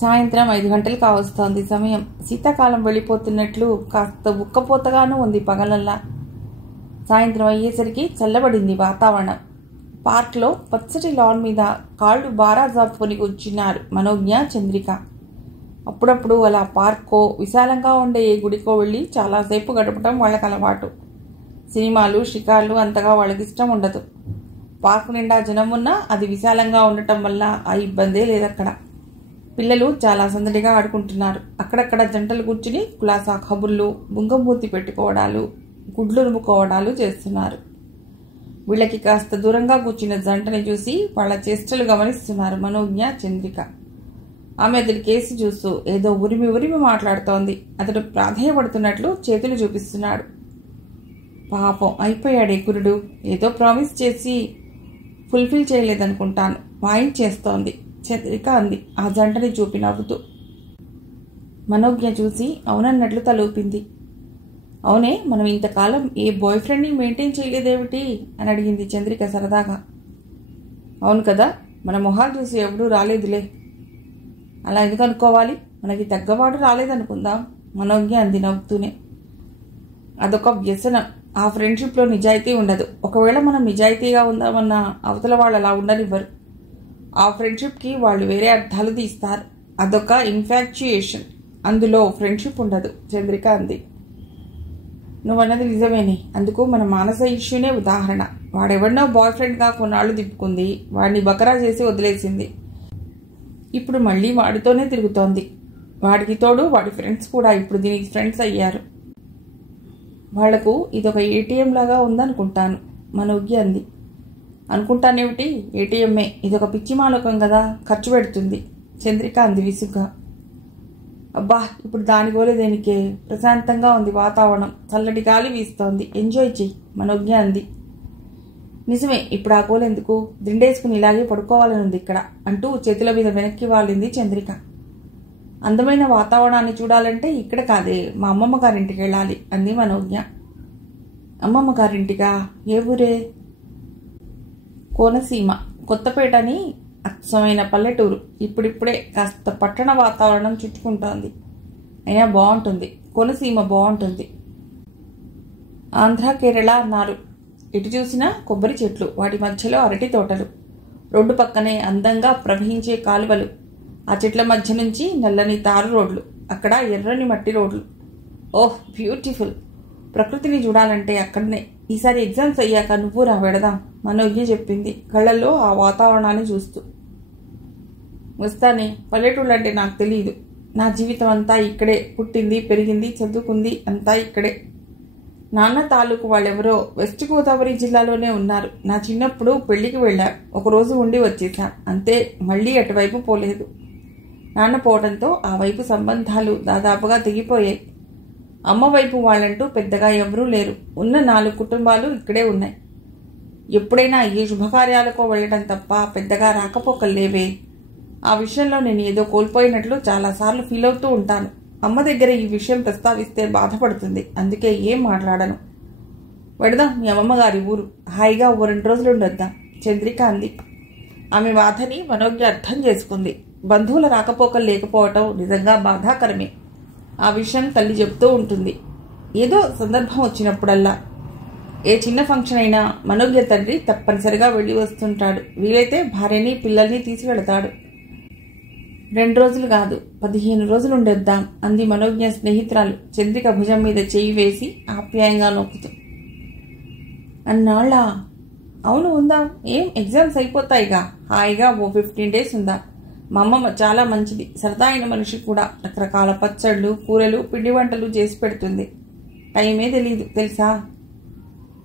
సాయంత్రం 5 గంటలు కావస్తోంది. సమయం శీతాకాలం వెళ్ళిపోతున్నట్లు కాస్త ఉక్కపోతగానూ ఉంది పగలల్లా. సాయంత్రం అయ్యేసరికి చల్లబడింది వాతావరణం. పార్క్లో పచ్చటి లాన్ మీద కాళ్ళు బారా జాపుకొని కూర్చున్నారు మనోజ్ఞ, చంద్రిక. అప్పుడప్పుడు అలా పార్క్కో విశాలంగా ఉండే ఏ గుడికో వెళ్ళి చాలాసేపు గడపటం వాళ్ళకి అలవాటు. సినిమాలు, షికార్లు అంతగా వాళ్ళకిష్టం ఉండదు. పార్క్ నిండా జనం ఉన్నా అది విశాలంగా ఉండటం వల్ల ఆ ఇబ్బందే లేదక్కడ. పిల్లలు చాలా సందడిగా ఆడుకుంటున్నారు. అక్కడక్కడ జంటలు కూర్చుని కులాసా కబుర్లు, బుంగమూర్తి పెట్టుకోవడాలు, గుడ్లు రుముకోవడాలు చేస్తున్నారు. వీళ్ళకి కాస్త దూరంగా కూర్చున్న జంటని చూసి వాళ్ళ చేష్టలు గమనిస్తున్నారు మనోజ్ఞ, చంద్రిక. ఆమె అతడి కేసి చూస్తూ ఏదో ఉరిమి ఉరిమి మాట్లాడుతోంది. అతడు ప్రాధేయపడుతున్నట్లు చేతులు చూపిస్తున్నాడు. పాపం అయిపోయాడే కురుడు. ఏదో ప్రామిస్ చేసి ఫుల్ఫిల్ చేయలేదనుకుంటాను, వాయించేస్తోంది చంద్రిక అంది ఆ జంటని చూపి నవ్వుతూ. మనోజ్ఞ చూసి అవునన్నట్లు తలూపింది. అవునే, మనం ఇంతకాలం ఏ బాయ్ ఫ్రెండ్ని మెయింటైన్ చేయలేదేమిటి అని అడిగింది చంద్రిక సరదాగా. అవును కదా, మన మొహాలు చూసి ఎవడూ రాలేదులే. అలా ఎందుకు అనుకోవాలి, మనకి తగ్గవాడు రాలేదనుకుందాం మనోజ్ఞ అంది నవ్వుతూనే. అదొక వ్యసనం. ఆ ఫ్రెండ్షిప్లో నిజాయితీ ఉండదు. ఒకవేళ మనం నిజాయితీగా ఉందామన్నా అవతల వాళ్ళు అలా ఉండనివ్వరు. ఆ ఫ్రెండ్షిప్కి వాళ్ళు వేరే అర్థాలు తీస్తారు. అదొక ఇన్ఫాక్చుయేషన్. అందులో ఫ్రెండ్షిప్ ఉండదు చంద్రిక అంది. నువ్వన్నది నిజమేనే. అందుకు మన మానస ఇష్యూనే ఉదాహరణ. వాడెవడనో బాయ్ ఫ్రెండ్గా కొన్నాళ్ళు తిప్పుకుంది, వాడిని బకరా చేసి వదిలేసింది. ఇప్పుడు మళ్ళీ వాడితోనే తిరుగుతోంది. వాడికి తోడు వాడి ఫ్రెండ్స్ కూడా ఇప్పుడు దీనికి ఫ్రెండ్స్ అయ్యారు. వాళ్లకు ఇదొక ఏటీఎం లాగా ఉందనుకుంటాను మనోజ్ఞ అంది. అనుకుంటానేమిటి, ఏటీఎంఏ. ఇదొక పిచ్చి మాలోకం కదా, ఖర్చు పెడుతుంది చంద్రిక అంది విసుగ్గా. అబ్బా, ఇప్పుడు దాని గోలే దేనికే. ప్రశాంతంగా ఉంది వాతావరణం, చల్లటి గాలి వీస్తోంది, ఎంజాయ్ చెయ్యి మనోజ్ఞ అంది. నిజమే, ఇప్పుడు ఆ గోలెందుకు, దిండేసుకుని ఇలాగే పడుకోవాలని ఉంది ఇక్కడ అంటూ చేతుల మీద వెనక్కి వాలింది చంద్రిక. అందమైన వాతావరణాన్ని చూడాలంటే ఇక్కడ కాదే, మా అమ్మమ్మ గారింటికి వెళ్ళాలి అంది మనోజ్ఞ. అమ్మమ్మ గారింటిగా? ఏ ఊరే? కోనసీమ, కొత్తపేటని అచ్చమైన పల్లెటూరు. ఇప్పుడిప్పుడే కాస్త పట్టణ వాతావరణం చుట్టుకుంటోంది. అయినా బాగుంటుంది, కోనసీమ బాగుంటుంది. ఆంధ్ర, కేరళ అన్నారు. ఎటు చూసినా కొబ్బరి చెట్లు, వాటి మధ్యలో అరటి తోటలు, రోడ్డు పక్కనే అందంగా ప్రవహించే కాలువలు, ఆ చెట్ల మధ్య నుంచి నల్లని తారు రోడ్లు, అక్కడ ఎర్రని మట్టి రోడ్లు. ఓహ్, బ్యూటిఫుల్. ప్రకృతిని చూడాలంటే అక్కడనే. ఈసారి ఎగ్జామ్స్ అయ్యాక నువ్వు రా, వెడదాం మనోజ్ఞ చెప్పింది కళ్ళల్లో ఆ వాతావరణాన్ని చూస్తూ. వస్తానే, పల్లెటూళ్ళు అంటే నాకు తెలియదు. నా జీవితం అంతా ఇక్కడే, పుట్టింది, పెరిగింది, చదువుకుంది అంతా ఇక్కడే. నాన్న తాలూకు వాళ్ళెవరో వెస్ట్ గోదావరి జిల్లాలోనే ఉన్నారు. నా చిన్నప్పుడు పెళ్లికి వెళ్ళా, ఒకరోజు ఉండి వచ్చేసా అంతే. మళ్ళీ అటువైపు పోలేదు. నాన్న పోవడంతో ఆ వైపు సంబంధాలు దాదాపుగా తెగిపోయాయి. అమ్మ వైపు వాళ్ళంటూ పెద్దగా ఎవరూ లేరు. ఉన్న 4 కుటుంబాలు ఇక్కడే ఉన్నాయి. ఎప్పుడైనా ఏ శుభకార్యాలకో వెళ్ళడం తప్ప పెద్దగా రాకపోకలేవే. ఆ విషయంలో నేను ఏదో కోల్పోయినట్లు చాలాసార్లు ఫీల్ అవుతూ ఉంటాను. అమ్మ దగ్గర ఈ విషయం ప్రస్తావిస్తే బాధపడుతుంది. అందుకే ఏం మాట్లాడను. వెడదాం మీ అమ్మమ్మగారి ఊరు, హాయిగా 2 రోజులు ఉండొద్దాం చంద్రిక అంది. ఆమె బాధని మనోజ్ఞ అర్థం చేసుకుంది. బంధువుల రాకపోకలు లేకపోవటం నిజంగా బాధాకరమే. ఆ విషయం తల్లి చెప్తూ ఉంటుంది. ఏదో సందర్భం వచ్చినప్పుడల్లా, ఏ చిన్న ఫంక్షన్ అయినా మనోజ్ఞ తండ్రి తప్పనిసరిగా వెళ్ళి వస్తుంటాడు. వీలైతే భార్యని, పిల్లల్ని తీసుకెళతాడు. 2 రోజులు కాదు, 15 రోజులు ఉండొద్దాం అంది మనోజ్ఞ స్నేహితురాలు చంద్రిక భుజం మీద చేయి వేసి ఆప్యాయంగా నొక్కుతూ. అన్నాళ్ళ? అవును, ఉందాం. ఏం, ఎగ్జామ్స్ అయిపోతాయిగా, హాయిగా ఓ 15 days ఉందాం. మా అమ్మమ్మ చాలా మంచిది, సరదా అయిన మనిషి కూడా. రకరకాల పచ్చళ్ళు, కూరలు, పిండి వంటలు చేసి పెడుతుంది. టైమే తెలీదు తెలుసా.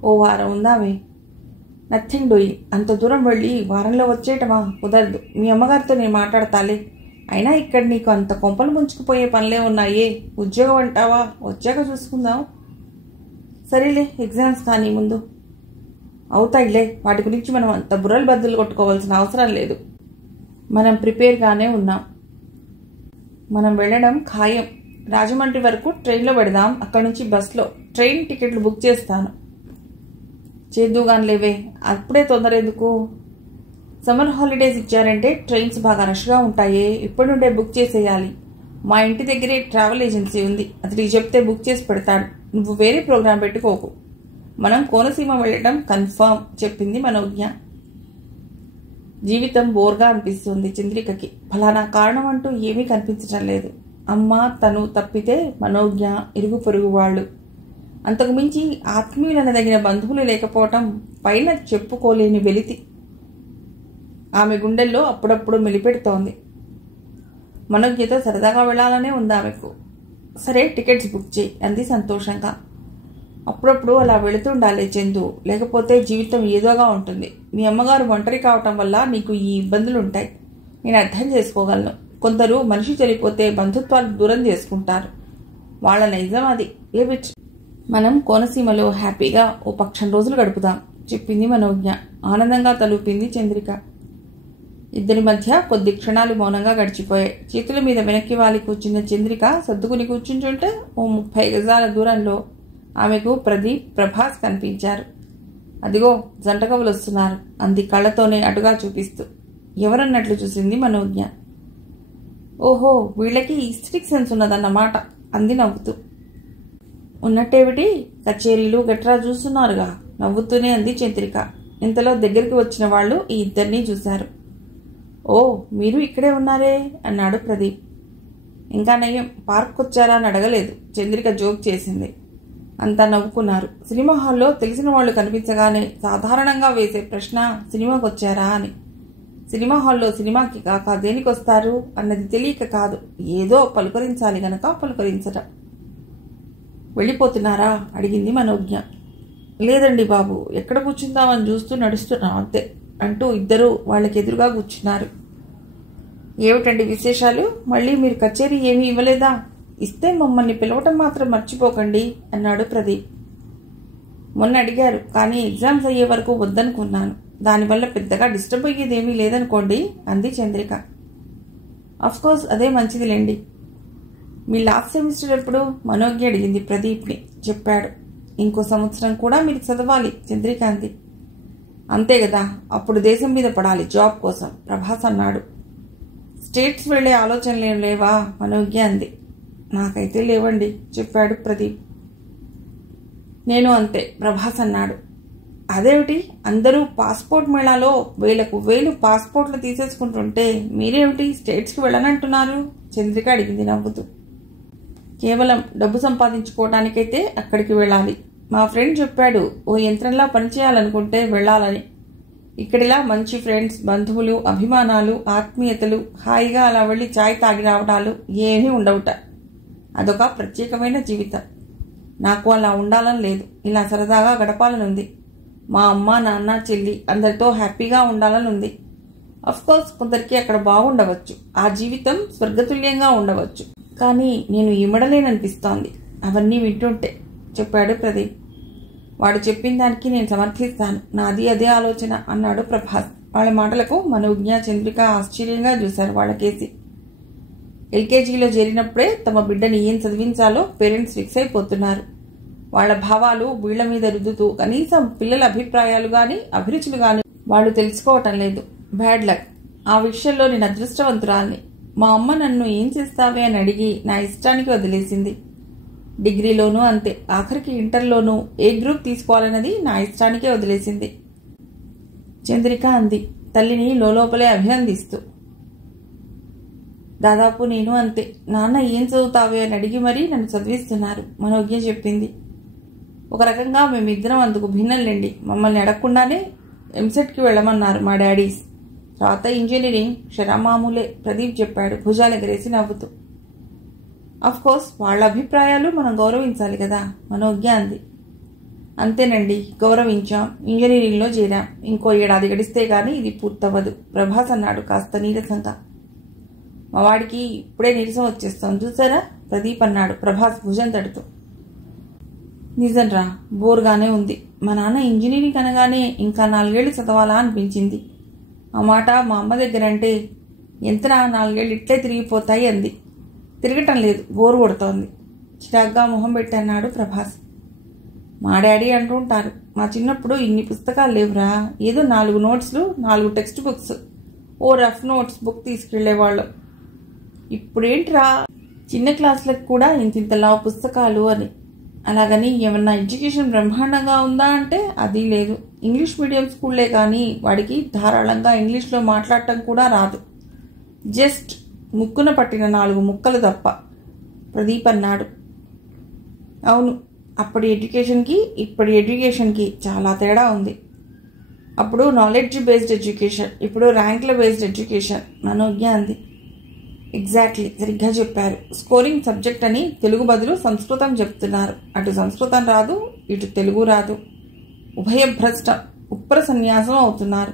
ఓ వారం ఉందామే. Nothing doing. అంత దూరం వెళ్ళి వారంలో వచ్చేయటమా? కుదరదు. మీ అమ్మగారితో నేను మాట్లాడతాలే. అయినా ఇక్కడ నీకు అంత కొంపలు ముంచుకుపోయే పనులే ఉన్నాయే. ఉద్యోగం అంటావా, వచ్చాక చూసుకుందాం. సరేలే, ఎగ్జామ్స్ కానీ ముందు. అవుతాయిలే, వాటి గురించి మనం అంత బుర్రలు బద్దలు కొట్టుకోవాల్సిన అవసరం లేదు. మనం ప్రిపేర్గానే ఉన్నాం. మనం వెళ్ళడం ఖాయం. రాజమండ్రి వరకు ట్రైన్లో పెడదాం, అక్కడి నుంచి బస్లో. ట్రైన్ టికెట్లు బుక్ చేస్తాను. చేద్దుగాని లేవే, అప్పుడే తొందర ఎందుకు? సమ్మర్ హాలిడేస్ ఇచ్చారంటే ట్రైన్స్ బాగా రష్గా ఉంటాయే, ఇప్పటి నుండే బుక్ చేసేయాలి. మా ఇంటి దగ్గరే ట్రావెల్ ఏజెన్సీ ఉంది, అతడికి చెప్తే బుక్ చేసి పెడతాడు. నువ్వు వేరే ప్రోగ్రాం పెట్టుకోకు, మనం కోనసీమ వెళ్ళడం కన్ఫర్మ్ చెప్పింది మనోజ్ఞ. జీవితం బోర్గా అనిపిస్తుంది చంద్రికకి. ఫలానా కారణం అంటూ ఏమీ కనిపించటం లేదు. అమ్మ తను తప్పితే మనోజ్ఞ, ఇరుగు పొరుగు వాళ్ళు, అంతకు మించి ఆత్మీయులనదగిన బంధువులు లేకపోవటం పైన చెప్పుకోలేని వెలితి ఆమె గుండెల్లో అప్పుడప్పుడు మెలిపెడుతోంది. మనోజ్ఞతో సరదాగా వెళ్లాలనే ఉంది ఆమెకు. సరే టికెట్స్ బుక్ చేయి అంది సంతోషంగా. అప్పుడప్పుడు అలా వెళుతుండాలి చందు, లేకపోతే జీవితం ఏదోగా ఉంటుంది. మీ అమ్మగారు ఒంటరి కావటం వల్ల నీకు ఈ ఇబ్బందులుంటాయి, నేను అర్థం చేసుకోగలను. కొందరు మనిషి చనిపోతే బంధుత్వాలు దూరం చేసుకుంటారు, వాళ్ళ నైజం అది. ఏ బిట్, మనం కోనసీమలో హ్యాపీగా ఓ పక్షం రోజులు గడుపుదాం చెప్పింది మనోజ్ఞ. ఆనందంగా తలూపింది చంద్రిక. ఇద్దరి మధ్య కొద్ది క్షణాలు మౌనంగా గడిచిపోయాయి. చేతుల మీద వెనక్కి వాలి కూర్చున్న చంద్రిక సర్దుకుని కూర్చుంటుంటే ఓ 30 గజాల దూరంలో ఆమెకు ప్రదీప్, ప్రభాస్ కనిపించారు. అదిగో జంటకవులు వస్తున్నారు అంది కళ్ళతోనే అటుగా చూపిస్తూ. ఎవరన్నట్లు చూసింది మనోజ్ఞ. ఓహో, వీళ్ళకి ఈస్టిక్ సెన్స్ ఉన్నదన్నమాట అంది నవ్వుతూ. ఉన్నట్టేమిటి, కచేరీలు గట్రా చూస్తున్నారుగా నవ్వుతూనే అంది చంద్రిక. ఇంతలో దగ్గరికి వచ్చిన వాళ్ళు ఈ ఇద్దరినీ చూశారు. ఓ, మీరు ఇక్కడే ఉన్నారే అన్నాడు ప్రదీప్. ఇంకా నయ్యం, పార్క్ వచ్చారా అని అడగలేదు, చంద్రిక జోక్ చేసింది. అంతా నవ్వుకున్నారు. సినిమా హాల్లో తెలిసిన వాళ్ళు కనిపించగానే సాధారణంగా వేసే ప్రశ్న సినిమాకి వచ్చారా అని. సినిమా హాల్లో సినిమాకి కాక దేనికొస్తారు అన్నది తెలియక కాదు, ఏదో పలుకరించాలి గనక పలుకరించటం. వెళ్ళిపోతున్నారా అడిగింది మనోజ్ఞ. లేదండి బాబు, ఎక్కడ కూర్చుందామని చూస్తూ నడుస్తున్నాం అంతే అంటూ ఇద్దరూ వాళ్ళకి ఎదురుగా కూర్చున్నారు. ఏమిటండి విశేషాలు, మళ్ళీ మీరు కచేరీ ఏమీ ఇవ్వలేదా? ఇస్తే మమ్మల్ని పిలవటం మాత్రం మర్చిపోకండి అన్నాడు ప్రదీప్. మొన్న అడిగారు, కానీ ఎగ్జామ్స్ అయ్యే వరకు వద్దనుకున్నాను. దానివల్ల పెద్దగా డిస్టర్బ్ అయ్యేదేమీ లేదనుకోండి అంది చంద్రిక. అఫ్కోర్స్ అదే మంచిదిలేండి. మీ లాస్ట్ సెమిస్టర్ ఎప్పుడు మనోజ్ఞ అడిగింది ప్రదీప్ని. చెప్పాడు. ఇంకో సంవత్సరం కూడా మీరు చదవాలి చంద్రిక అంది. అంతే కదా, అప్పుడు దేశం మీద పడాలి జాబ్ కోసం ప్రభాస్ అన్నాడు. స్టేట్స్ వెళ్లే ఆలోచనలేం లేవా మనోజ్ఞ అంది. నాకైతే లేవండి చెప్పాడు ప్రదీప్. నేను అంతే ప్రభాస్ అన్నాడు. అదేమిటి, అందరూ పాస్పోర్ట్ మేళాలో వేలకు వేలు పాస్పోర్ట్లు తీసేసుకుంటుంటే మీరేమిటి స్టేట్స్కి వెళ్ళనంటున్నారు చంద్రిక అడిగింది నవ్వుతూ. కేవలం డబ్బు సంపాదించుకోవడానికైతే అక్కడికి వెళ్ళాలి. మా ఫ్రెండ్ చెప్పాడు, ఓ యంత్రంలా పనిచేయాలనుకుంటే వెళ్ళాలని. ఇక్కడిలా మంచి ఫ్రెండ్స్, బంధువులు, అభిమానాలు, ఆత్మీయతలు, హాయిగా అలా వెళ్ళి చాయ్ తాగి రావడాలు ఏమీ ఉండవుట. అదొక ప్రత్యేకమైన జీవితం. నాకు అలా ఉండాలని లేదు, ఇలా సరదాగా గడపాలనుంది. మా అమ్మ, నాన్న, చెల్లి అందరితో హ్యాపీగా ఉండాలనుంది. అఫ్కోర్స్ కొందరికి అక్కడ బాగుండవచ్చు, ఆ జీవితం స్వర్గతుల్యంగా ఉండవచ్చు. కానీ నేను ఇమడలేననిపిస్తోంది అవన్నీ వింటుంటే చెప్పాడు ప్రదీప్. వాడు చెప్పిన దానికి నేను సమర్థిస్తాను, నాది అదే ఆలోచన అన్నాడు ప్రభాస్. వాళ్ళ మాటలకు మనోజ్ఞ, చంద్రిక ఆశ్చర్యంగా చూశారు వాళ్ళకేసి. ఎల్కేజీలో చేరినప్పుడే తమ బిడ్డని ఏం చదివించాలో పేరెంట్స్ ఫిక్స్ అయిపోతున్నారు. వాళ్ల భావాలు వీళ్ల మీద రుద్దుతూ కనీసం పిల్లల అభిప్రాయాలు గాని అభిరుచులు గాని వాళ్ళు తెలుసుకోవటం లేదు. Bad luck. ఆ విషయంలో నేను అదృష్టవంతురాల్ని. మా అమ్మ నన్ను ఏం చేస్తావే అని అడిగి నా ఇష్టానికి వదిలేసింది. డిగ్రీలోనూ అంతే, ఆఖరికి ఇంటర్లోనూ ఏ గ్రూప్ తీసుకోవాలన్నది నా ఇష్టానికే వదిలేసింది చంద్రిక అంది తల్లిని లోపలే అభినందిస్తూ. దాదాపు నేను అంతే, నాన్న ఏం చదువుతావే అని అడిగి మరీ నన్ను చదివిస్తున్నారు మనోజ్ఞ చెప్పింది. ఒక రకంగా మేమిద్దరం అందుకు భిన్నంలేండి. మమ్మల్ని అడగకుండానే ఎంసెట్కి వెళ్ళమన్నారు మా డాడీస్. తర్వాత ఇంజనీరింగ్ షరామామూలే ప్రదీప్ చెప్పాడు భుజాలు ఎగరేసి నవ్వుతూ. అఫ్కోర్స్ వాళ్ళ అభిప్రాయాలు మనం గౌరవించాలి కదా మనోజ్ఞ అంది. అంతేనండి, గౌరవించాం. ఇంజనీరింగ్లో చేరాం. ఇంకో 7 ఏడాది గడిస్తే గానీ ఇది పూర్తవ్వదు ప్రభాస్ అన్నాడు కాస్త నీరసంగా. మా వాడికి ఇప్పుడే నీరసం వచ్చేస్తాం చూసారా ప్రదీప్ అన్నాడు ప్రభాస్ భుజం తడుతూ. నిజంరా, బోర్గానే ఉంది. మా నాన్న ఇంజనీరింగ్ అనగానే ఇంకా 4 ఏళ్లు చదవాలా అనిపించింది. ఆ మాట మా అమ్మ దగ్గర అంటే ఎంతనా 4 ఏళ్ళు ఇట్లే తిరిగిపోతాయి అంది. తిరగటం లేదు, బోరు కొడుతోంది చిరాగ్గా మొహం పెట్టన్నాడు ప్రభాస్. మా డాడీ అంటుంటారు, మా చిన్నప్పుడు ఇన్ని పుస్తకాలు లేవురా, ఏదో 4 నోట్స్లు 4 టెక్స్ట్ బుక్స్, ఓ రఫ్ నోట్స్ బుక్ తీసుకెళ్లేవాళ్ళు. ఇప్పుడేంట్రా చిన్న క్లాసులకు కూడా ఇంతింతలా పుస్తకాలు అని. అలాగని ఏమన్నా ఎడ్యుకేషన్ బ్రహ్మాండంగా ఉందా అంటే అది లేదు. ఇంగ్లీష్ మీడియం స్కూల్లే కానీ వాడికి ధారాళంగా ఇంగ్లీష్లో మాట్లాడటం కూడా రాదు. జస్ట్ ముక్కున పట్టిన 4 ముక్కలు తప్ప, ప్రదీప్ అన్నాడు. అవును, అప్పటి ఎడ్యుకేషన్కి ఇప్పటి ఎడ్యుకేషన్కి చాలా తేడా ఉంది. అప్పుడు నాలెడ్జ్ బేస్డ్ ఎడ్యుకేషన్, ఇప్పుడు ర్యాంకుల బేస్డ్ ఎడ్యుకేషన్, మనోజ్ఞ అంది. ఎగ్జాక్ట్లీ, సరిగ్గా చెప్పారు. స్కోరింగ్ సబ్జెక్ట్ అని తెలుగు బదులు సంస్కృతం చెప్తున్నారు. అటు సంస్కృతం రాదు, ఇటు తెలుగు రాదు. ఉభయభ్రష్టం, ఉప్పర సన్యాసం అవుతున్నారు.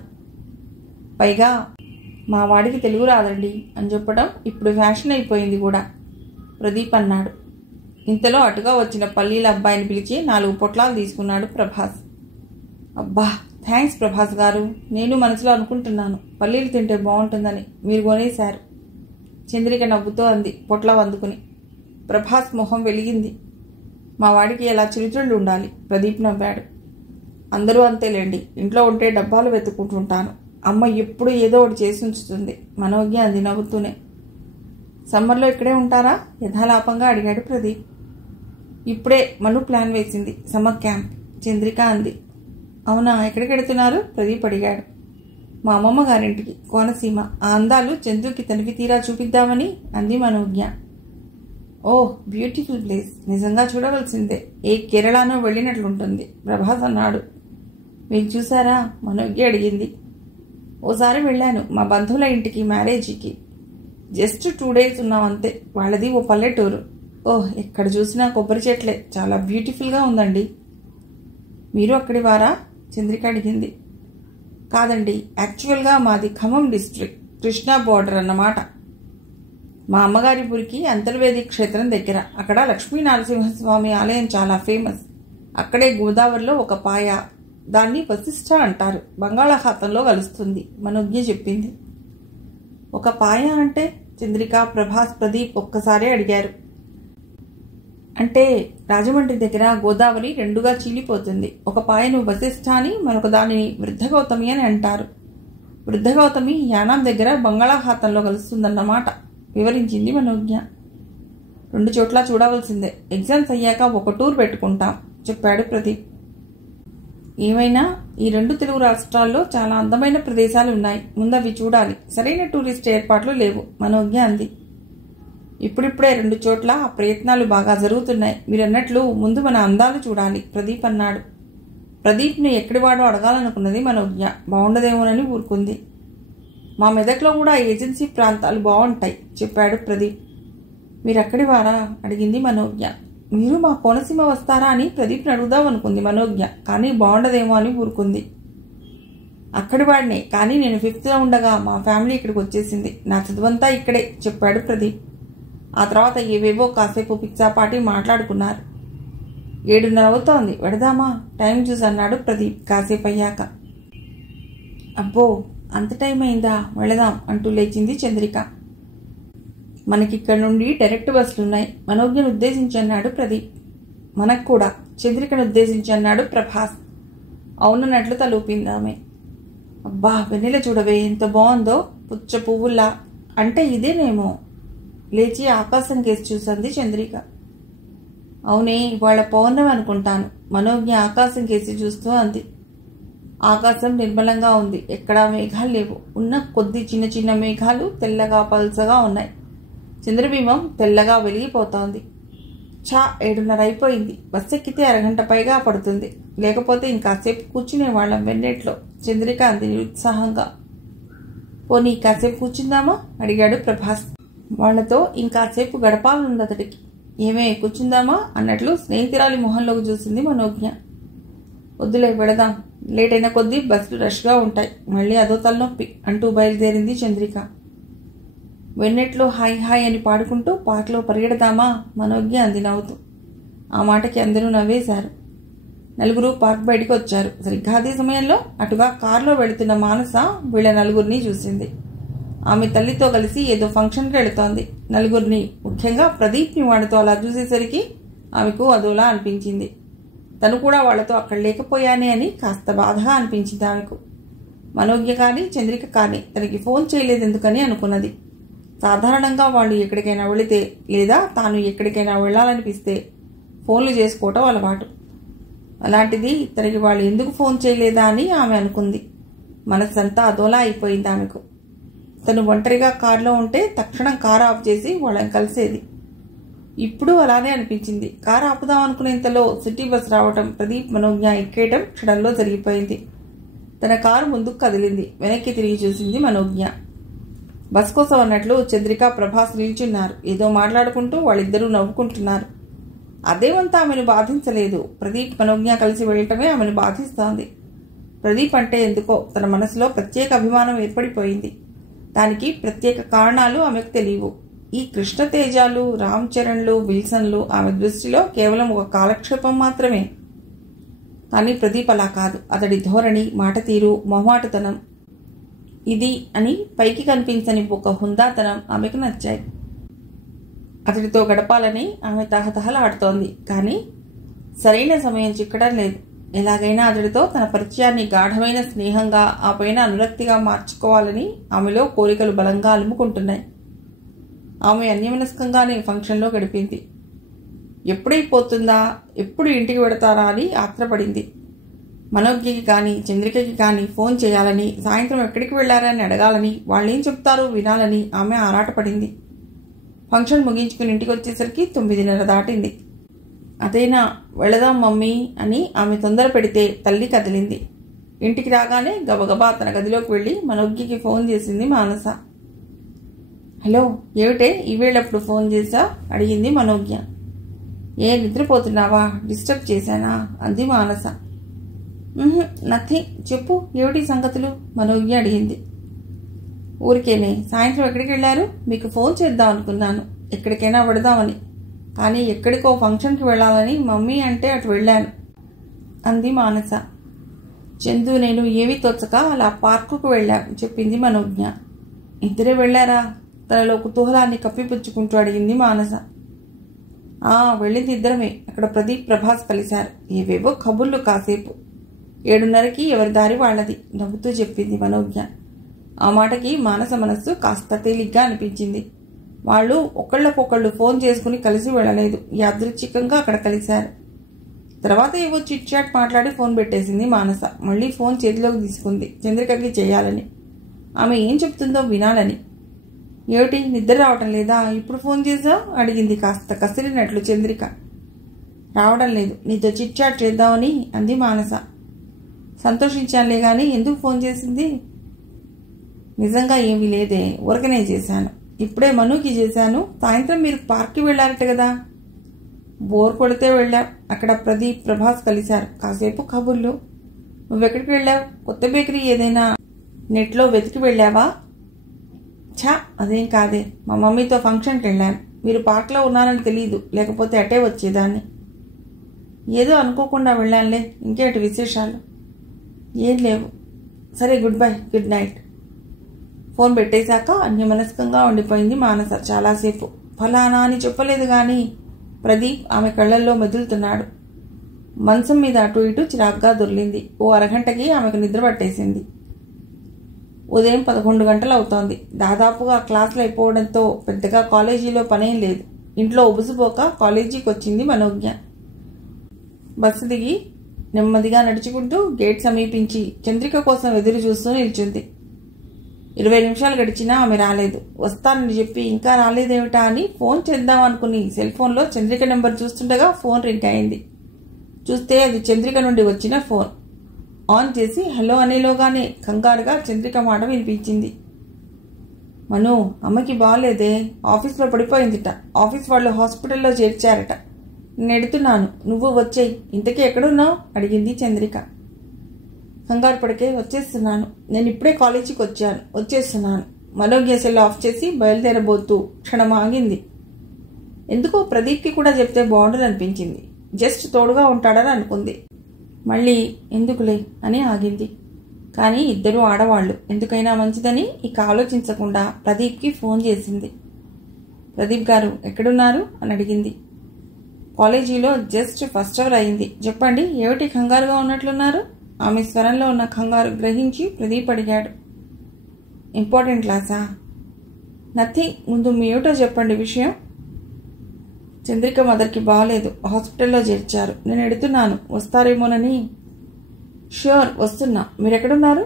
పైగా మా వాడికి తెలుగు రాదండి అని చెప్పడం ఇప్పుడు ఫ్యాషన్ అయిపోయింది కూడా, ప్రదీప్ అన్నాడు. ఇంతలో అటుగా వచ్చిన పల్లీల అబ్బాయిని పిలిచి 4 పొట్లాలు తీసుకున్నాడు ప్రభాస్. అబ్బా, థ్యాంక్స్ ప్రభాస్ గారు. నేను మనసులో అనుకుంటున్నాను పల్లీలు తింటే బాగుంటుందని, మీరు కొనేశారు. చంద్రిక నవ్వుతూ అంది పొట్లం అందుకుని. ప్రభాస్ మొహం వెలిగింది. మా వాడికి ఎలా చిరుతిళ్ళు ఉండాలి, ప్రదీప్ నవ్వాడు. అందరూ అంతేలేండి, ఇంట్లో ఉంటే డబ్బాలు వెతుక్కుంటుంటాను. అమ్మ ఎప్పుడు ఏదో ఒకటి చేసి ఉంచుతుంది, మనోజ్ఞ అంది నవ్వుతూనే. సమ్మర్లో ఇక్కడే ఉంటారా, యథాలాపంగా అడిగాడు ప్రదీప్. ఇప్పుడే మను ప్లాన్ వేసింది, సమ్మర్ క్యాంప్, చంద్రిక అంది. అవునా, ఎక్కడికి వెడుతున్నారు, ప్రదీప్ అడిగాడు. మా అమ్మమ్మ గారింటికి, కోనసీమ. ఆ అందాలు చంద్రుకి తనివి తీరా చూపిద్దామని అంది మనోజ్ఞ. ఓహ్, బ్యూటిఫుల్ ప్లేస్, నిజంగా చూడవలసిందే. ఏ కేరళనో వెళ్ళినట్లుంటుంది, ప్రభాస్ అన్నాడు. మీరు చూసారా, మనోజ్ఞ అడిగింది. ఓసారి వెళ్ళాను మా బంధువుల ఇంటికి, మ్యారేజీకి. Just 2 days ఉన్నామంతే. వాళ్ళది ఓ పల్లెటూరు. ఓహ్, ఎక్కడ చూసినా కొబ్బరి చెట్లే, చాలా బ్యూటిఫుల్గా ఉందండి. మీరు అక్కడి వారా, చంద్రిక అడిగింది. కాదండి, యాక్చువల్గా మాది ఖమ్మం డిస్ట్రిక్ట్, కృష్ణా బోర్డర్ అన్నమాట. మా అమ్మగారి ఊరికి అంతర్వేది క్షేత్రం దగ్గర. అక్కడ లక్ష్మీ నరసింహస్వామి ఆలయం చాలా ఫేమస్. అక్కడే గోదావరిలో ఒక పాయ, దాన్ని వశిష్ఠ అంటారు, బంగాళాఖాతంలో కలుస్తుంది, మనోజ్ఞ చెప్పింది. ఒక పాయ అంటే, చంద్రిక, ప్రభాస్, ప్రదీప్ ఒక్కసారే అడిగారు. అంటే రాజమండ్రి దగ్గర గోదావరి 2గా చీలిపోతుంది. ఒక పాయను వశిష్ఠ అని, మరొక దానిని వృద్ధగౌతమి అని అంటారు. వృద్ధగౌతమి యానాం దగ్గర బంగాళాఖాతంలో కలుస్తుందన్నమాట, వివరించింది మనోజ్ఞ. 2 చోట్ల చూడవలసిందే. ఎగ్జామ్స్ అయ్యాక ఒక టూర్ పెట్టుకుంటాం, చెప్పాడు ప్రదీప్. ఏమైనా ఈ 2 తెలుగు రాష్ట్రాల్లో చాలా అందమైన ప్రదేశాలు ఉన్నాయి, ముందవి చూడాలి. సరైన టూరిస్ట్ ఏర్పాట్లు లేవు, మనోజ్ఞ అంది. ఇప్పుడిప్పుడే 2 చోట్ల ఆ ప్రయత్నాలు బాగా జరుగుతున్నాయి. మీరన్నట్లు ముందు మన అందాలు చూడాలి, ప్రదీప్ అన్నాడు. ప్రదీప్ని ఎక్కడివాడో అడగాలనుకున్నది మనోజ్ఞ, బాగుండదేమోనని ఊరుకుంది. మా మెదక్లో కూడా ఏజెన్సీ ప్రాంతాలు బాగుంటాయి, చెప్పాడు ప్రదీప్. మీరక్కడి వారా, అడిగింది మనోజ్ఞ. మీరు మా కోనసీమ వస్తారా అని ప్రదీప్ని అడుగుదాం అనుకుంది మనోజ్ఞ, కానీ బాగుండదేమో అని ఊరుకుంది. అక్కడి వాడినే, కానీ నేను 5th లో ఉండగా మా ఫ్యామిలీ ఇక్కడికి వచ్చేసింది. నా చదువంతా ఇక్కడే, చెప్పాడు ప్రదీప్. ఆ తర్వాత ఏవేవో కాసేపు పిచ్చాపాటి మాట్లాడుకున్నారు. 7:30 అవుతోంది, వెడదామా, టైం చూసి అన్నాడు ప్రదీప్ కాసేపు అయ్యాక. అబ్బో, అంత టైం అయిందా, వెళదాం అంటూ లేచింది చంద్రిక. మనకిక్కడి నుండి డైరెక్ట్ బస్సులున్నాయి, మనోజ్ఞను ఉద్దేశించి అన్నాడు ప్రదీప్. మనకు కూడా, చంద్రికను ఉద్దేశించి అన్నాడు ప్రభాస్. అవునన్నట్లు తలూపింది ఆమె. అబ్బా, వెన్నెల చూడవే ఎంత బాగుందో, పుచ్చ పువ్వుల్లా. అంటే ఇదేనేమో, లేచి ఆకాశం కేసి చూసింది చంద్రిక. అవునే, ఇవాళ పౌర్ణమి అనుకుంటాను, మనోజ్ఞ ఆకాశం కేసి చూస్తూ అంది. ఆకాశం నిర్మలంగా ఉంది, ఎక్కడా మేఘాలు లేవు. ఉన్న కొద్ది చిన్న చిన్న మేఘాలు తెల్లగా పల్చగా ఉన్నాయి. చంద్రబింబం తెల్లగా వెలిగిపోతోంది. 7:30 అయిపోయింది. బస్సు ఎక్కితే అరగంట పైగా పడుతుంది, లేకపోతే ఇంకాసేపు కూర్చునేవాళ్ళం వెన్నెట్లో, చంద్రిక అంది నిరుత్సాహంగా. పోనీ కాసేపు కూర్చుందామా, అడిగాడు ప్రభాస్. వాళ్లతో ఇంకాసేపు గడపాలనుంది అతడికి. ఏమే, కూర్చుందామా అన్నట్లు స్నేహితురాలి మొహంలోకి చూసింది మనోజ్ఞ. వద్దులే, వెళదాం, లేట్ అయిన కొద్దీ బస్సులు రష్గా ఉంటాయి, మళ్ళీ అదో తలనొప్పి అంటూ బయలుదేరింది చంద్రిక. వెన్నెట్లో హాయ్ హాయ్ అని పాడుకుంటూ పార్క్లో పరిగెడదామా, మనోజ్ఞ అంది నవ్వుతూ. ఆ మాటకి అందరూ నవ్వేశారు. 4 పార్క్ బయటికి వచ్చారు. సరిగ్గా అదే సమయంలో అటుగా కారులో వెళుతున్న మానస వీళ్ళ 4 చూసింది. ఆమె తల్లితో కలిసి ఏదో ఫంక్షన్కి వెళుతోంది. 4 ముఖ్యంగా ప్రదీప్ని వాడితో అలా చూసేసరికి ఆమెకు అదోలా అనిపించింది. తను కూడా వాళ్లతో అక్కడ లేకపోయానే అని కాస్త బాధగా అనిపించింది ఆమెకు. మనోజ్ఞ కానీ చంద్రిక కానీ తనకి ఫోన్ చేయలేదెందుకని అనుకున్నది. సాధారణంగా వాళ్ళు ఎక్కడికైనా వెళితే లేదా తాను ఎక్కడికైనా వెళ్లాలనిపిస్తే ఫోన్లు చేసుకోవటం అలవాటు. అలాంటిది తనకి వాళ్ళు ఎందుకు ఫోన్ చేయలేదా అని ఆమె అనుకుంది. మనసంతా అదోలా అయిపోయింది ఆమెకు. తను ఒంటరిగా కారులో ఉంటే తక్షణం కారు ఆఫ్ చేసి వాళ్ళని కలిసేది. ఇప్పుడు అలానే అనిపించింది. కారు ఆపుదాం అనుకునేంతలో సిటీ బస్ రావటం, ప్రదీప్ మనోజ్ఞ ఎక్కేయటం క్షణంలో జరిగిపోయింది. తన కారు ముందుకు కదిలింది. వెనక్కి తిరిగి చూసింది మనోజ్ఞ. బస్ కోసం అన్నట్లు చంద్రిక, ప్రభాస్ నిల్చున్నారు. ఏదో మాట్లాడుకుంటూ వాళ్ళిద్దరూ నవ్వుకుంటున్నారు. అదేమంతా ఆమెను బాధించలేదు. ప్రదీప్ మనోజ్ఞ కలిసి వెళ్ళటమే ఆమెను బాధిస్తోంది. ప్రదీప్ అంటే ఎందుకో తన మనసులో ప్రత్యేక అభిమానం ఏర్పడిపోయింది. దానికి ప్రత్యేక కారణాలు ఆమెకు తెలియవు. ఈ కృష్ణతేజాలు, రామ్ చరణ్లు, విల్సన్లు ఆమె దృష్టిలో కేవలం ఒక కాలక్షేపం మాత్రమే. కానీ ప్రదీప్ అలా కాదు. అతడి ధోరణి, మాట తీరు, మొహమాటతనం, ఇది అని పైకి కనిపించని ఒక హుందాతనం ఆమెకు నచ్చాయి. అతడితో గడపాలని ఆమె తహతహలాడుతోంది. కానీ సరైన సమయం చిక్కడం లేదు. ఎలాగైనా అతడితో తన పరిచయాన్ని గాఢమైన స్నేహంగా, ఆ పైన అనురక్తిగా మార్చుకోవాలని ఆమెలో కోరికలు బలంగా అలుముకుంటున్నాయి. ఆమె అన్యమనస్కంగానే ఫంక్షన్లో గడిపింది. ఎప్పుడైపోతుందా, ఎప్పుడు ఇంటికి వెడతారా అని ఆత్రపడింది. మనోజ్ఞకి కానీ చంద్రికకి కానీ ఫోన్ చేయాలని, సాయంత్రం ఎక్కడికి వెళ్లారని అడగాలని, వాళ్ళేం చెప్తారో వినాలని ఆమె ఆరాటపడింది. ఫంక్షన్ ముగించుకుని ఇంటికి వచ్చేసరికి 9:30 దాటింది. అదేనా, వెళదాం మమ్మీ అని ఆమె తొందర పెడితే తల్లి కదిలింది. ఇంటికి రాగానే గబగబా తన గదిలోకి వెళ్లి మనోజ్ఞకి ఫోన్ చేసింది మానస. హలో, ఏమిటే ఈవేళప్పుడు ఫోన్ చేసా అడిగింది మనోజ్ఞ. ఏ నిద్రపోతున్నావా, డిస్టర్బ్ చేశానా అంది మానస. నథింగ్, చెప్పు, ఏమిటి సంగతులు మనోజ్ఞ అడిగింది. ఊరికేనే, సాయంత్రం ఎక్కడికి వెళ్ళారు? మీకు ఫోన్ చేద్దాం అనుకున్నాను, ఎక్కడికైనా వెళదామని. కానీ ఎక్కడికో ఫంక్షన్కి వెళ్ళాలని మమ్మీ అంటే అటు వెళ్ళాను అంది మానస. చందు నేను ఏమీ తోచక అలా పార్కుకు వెళ్ళాం చెప్పింది మనోజ్ఞ. ఇద్దరే వెళ్ళారా? తనలో కుతూహలాన్ని కప్పిపుచ్చుకుంటూ అడిగింది మానస. వెళ్ళింది ఇద్దరమే. అక్కడ ప్రదీప్, ప్రభాస్ కలిశారు. ఏవేవో కబుర్లు కాసేపు. 7:30కి ఎవరి దారి వాళ్ళది నవ్వుతూ చెప్పింది మనోజ్ఞ. ఆ మాటకి మానస మనస్సు కాస్త తేలిగ్గా అనిపించింది. వాళ్ళు ఒకళ్ళకొకళ్ళు ఫోన్ చేసుకుని కలిసి వెళ్ళలేదు. యాదృచ్ఛికంగా అక్కడ కలిశారు. తర్వాత ఏవో చిట్ చాట్ మాట్లాడి ఫోన్ పెట్టేసింది మానస. మళ్ళీ ఫోన్ చేతిలోకి తీసుకుంది, చంద్రికకి చేయాలని, ఆమె ఏం చెప్తుందో వినాలని. ఏమిటి, నిద్ర రావటం లేదా? ఇప్పుడు ఫోన్ చేసావు అడిగింది కాస్త కసిరినట్లు చంద్రిక. రావడం లేదు, నీతో చిట్ చాట్ చేద్దామని అంది మానస. సంతోషించానులే గాని ఎందుకు ఫోన్ చేసింది? నిజంగా ఏమీ లేదే, ఊరకనే చేశాను. ఇప్పుడే మనుకి చేశాను. సాయంత్రం మీరు పార్క్కి వెళ్ళారట కదా? బోర్ కొడితే వెళ్ళాం. అక్కడ ప్రదీప్, ప్రభాస్ కలిశారు. కాసేపు కబుర్లు. నువ్వెక్కడికి వెళ్ళావు? కొత్త బేకరీ ఏదైనా నెట్లో వెతికి వెళ్ళావా? అదేం కాదే, మా మమ్మీతో ఫంక్షన్కి వెళ్ళాను. మీరు పార్క్లో ఉన్నారని తెలీదు, లేకపోతే అటే వచ్చేదాన్ని. ఏదో అనుకోకుండా వెళ్ళానులే. ఇంకేంటి విశేషాలు? ఏం లేవు. సరే, good bye, good night. Phone పెట్టేశాక అన్యమనస్కంగా ఉండిపోయింది మానస చాలాసేపు. ఫలానా అని చెప్పలేదు గాని ప్రదీప్ ఆమె కళ్లల్లో మెదులుతున్నాడు. మంచం మీద అటు ఇటు చిరాగ్గా దొర్లింది. ఓ అరగంటకి ఆమెకు నిద్ర పట్టేసింది. ఉదయం 11 గంటలు అవుతోంది. దాదాపుగా క్లాసులు అయిపోవడంతో పెద్దగా కాలేజీలో పనేం లేదు. ఇంట్లో ఉబుసుపోక కాలేజీకి వచ్చింది మనోజ్ఞ. బస్సు దిగి నెమ్మదిగా నడుచుకుంటూ గేట్ సమీపించి చంద్రిక కోసం ఎదురు చూస్తూ నిల్చుంది. 20 నిమిషాలు గడిచినా ఆమె రాలేదు. వస్తానని చెప్పి ఇంకా రాలేదేమిటా అని ఫోన్ చేద్దాం అనుకుని సెల్ ఫోన్లో చంద్రిక నెంబర్ చూస్తుండగా ఫోన్ రింగ్ అయింది. చూస్తే అది చంద్రిక నుండి వచ్చిన ఫోన్. ఆన్ చేసి హలో అనేలోగానే కంగారుగా చంద్రిక మాట వినిపించింది. మను, అమ్మకి బాగాలేదే, ఆఫీస్లో పడిపోయిందిట. ఆఫీస్ వాళ్ళు హాస్పిటల్లో చేర్చారట. నేను ఎడుతున్నాను, నువ్వు వచ్చేయి. ఇంతకీ ఎక్కడున్నావు అడిగింది చంద్రిక. కంగారు పడికే, వచ్చేస్తున్నాను. నేను ఇప్పుడే కాలేజీకి వచ్చేస్తున్నాను. మనోజ్ఞ సెల్ ఆఫ్ చేసి బయలుదేరబోతూ క్షణం ఆగింది. ఎందుకో ప్రదీప్కి కూడా చెప్తే బాగుండదనిపించింది. జస్ట్ తోడుగా ఉంటాడని అనుకుంది. మళ్ళీ ఎందుకులే అని ఆగింది. కానీ ఇద్దరూ ఆడవాళ్లు, ఎందుకైనా మంచిదని ఇక ఆలోచించకుండా ప్రదీప్కి ఫోన్ చేసింది. ప్రదీప్ గారు ఎక్కడున్నారు అని అడిగింది. కాలేజీలో జస్ట్ ఫస్ట్ అవర్ అయింది. చెప్పండి, ఏమిటి కంగారుగా ఉన్నట్లున్నారు? ఆమె స్వరంలో ఉన్న కంగారు గ్రహించి ప్రదీప్ అడిగాడు. ఇంపార్టెంట్ క్లాసా? నథింగ్, ముందు ఏమిటో చెప్పండి విషయం. చంద్రిక మదర్కి బాగలేదు, హాస్పిటల్లో చేర్చారు. నేను ఎడుతున్నాను, వస్తారేమోనని. ష్యూర్, వస్తున్నా. మీరెక్కడున్నారు?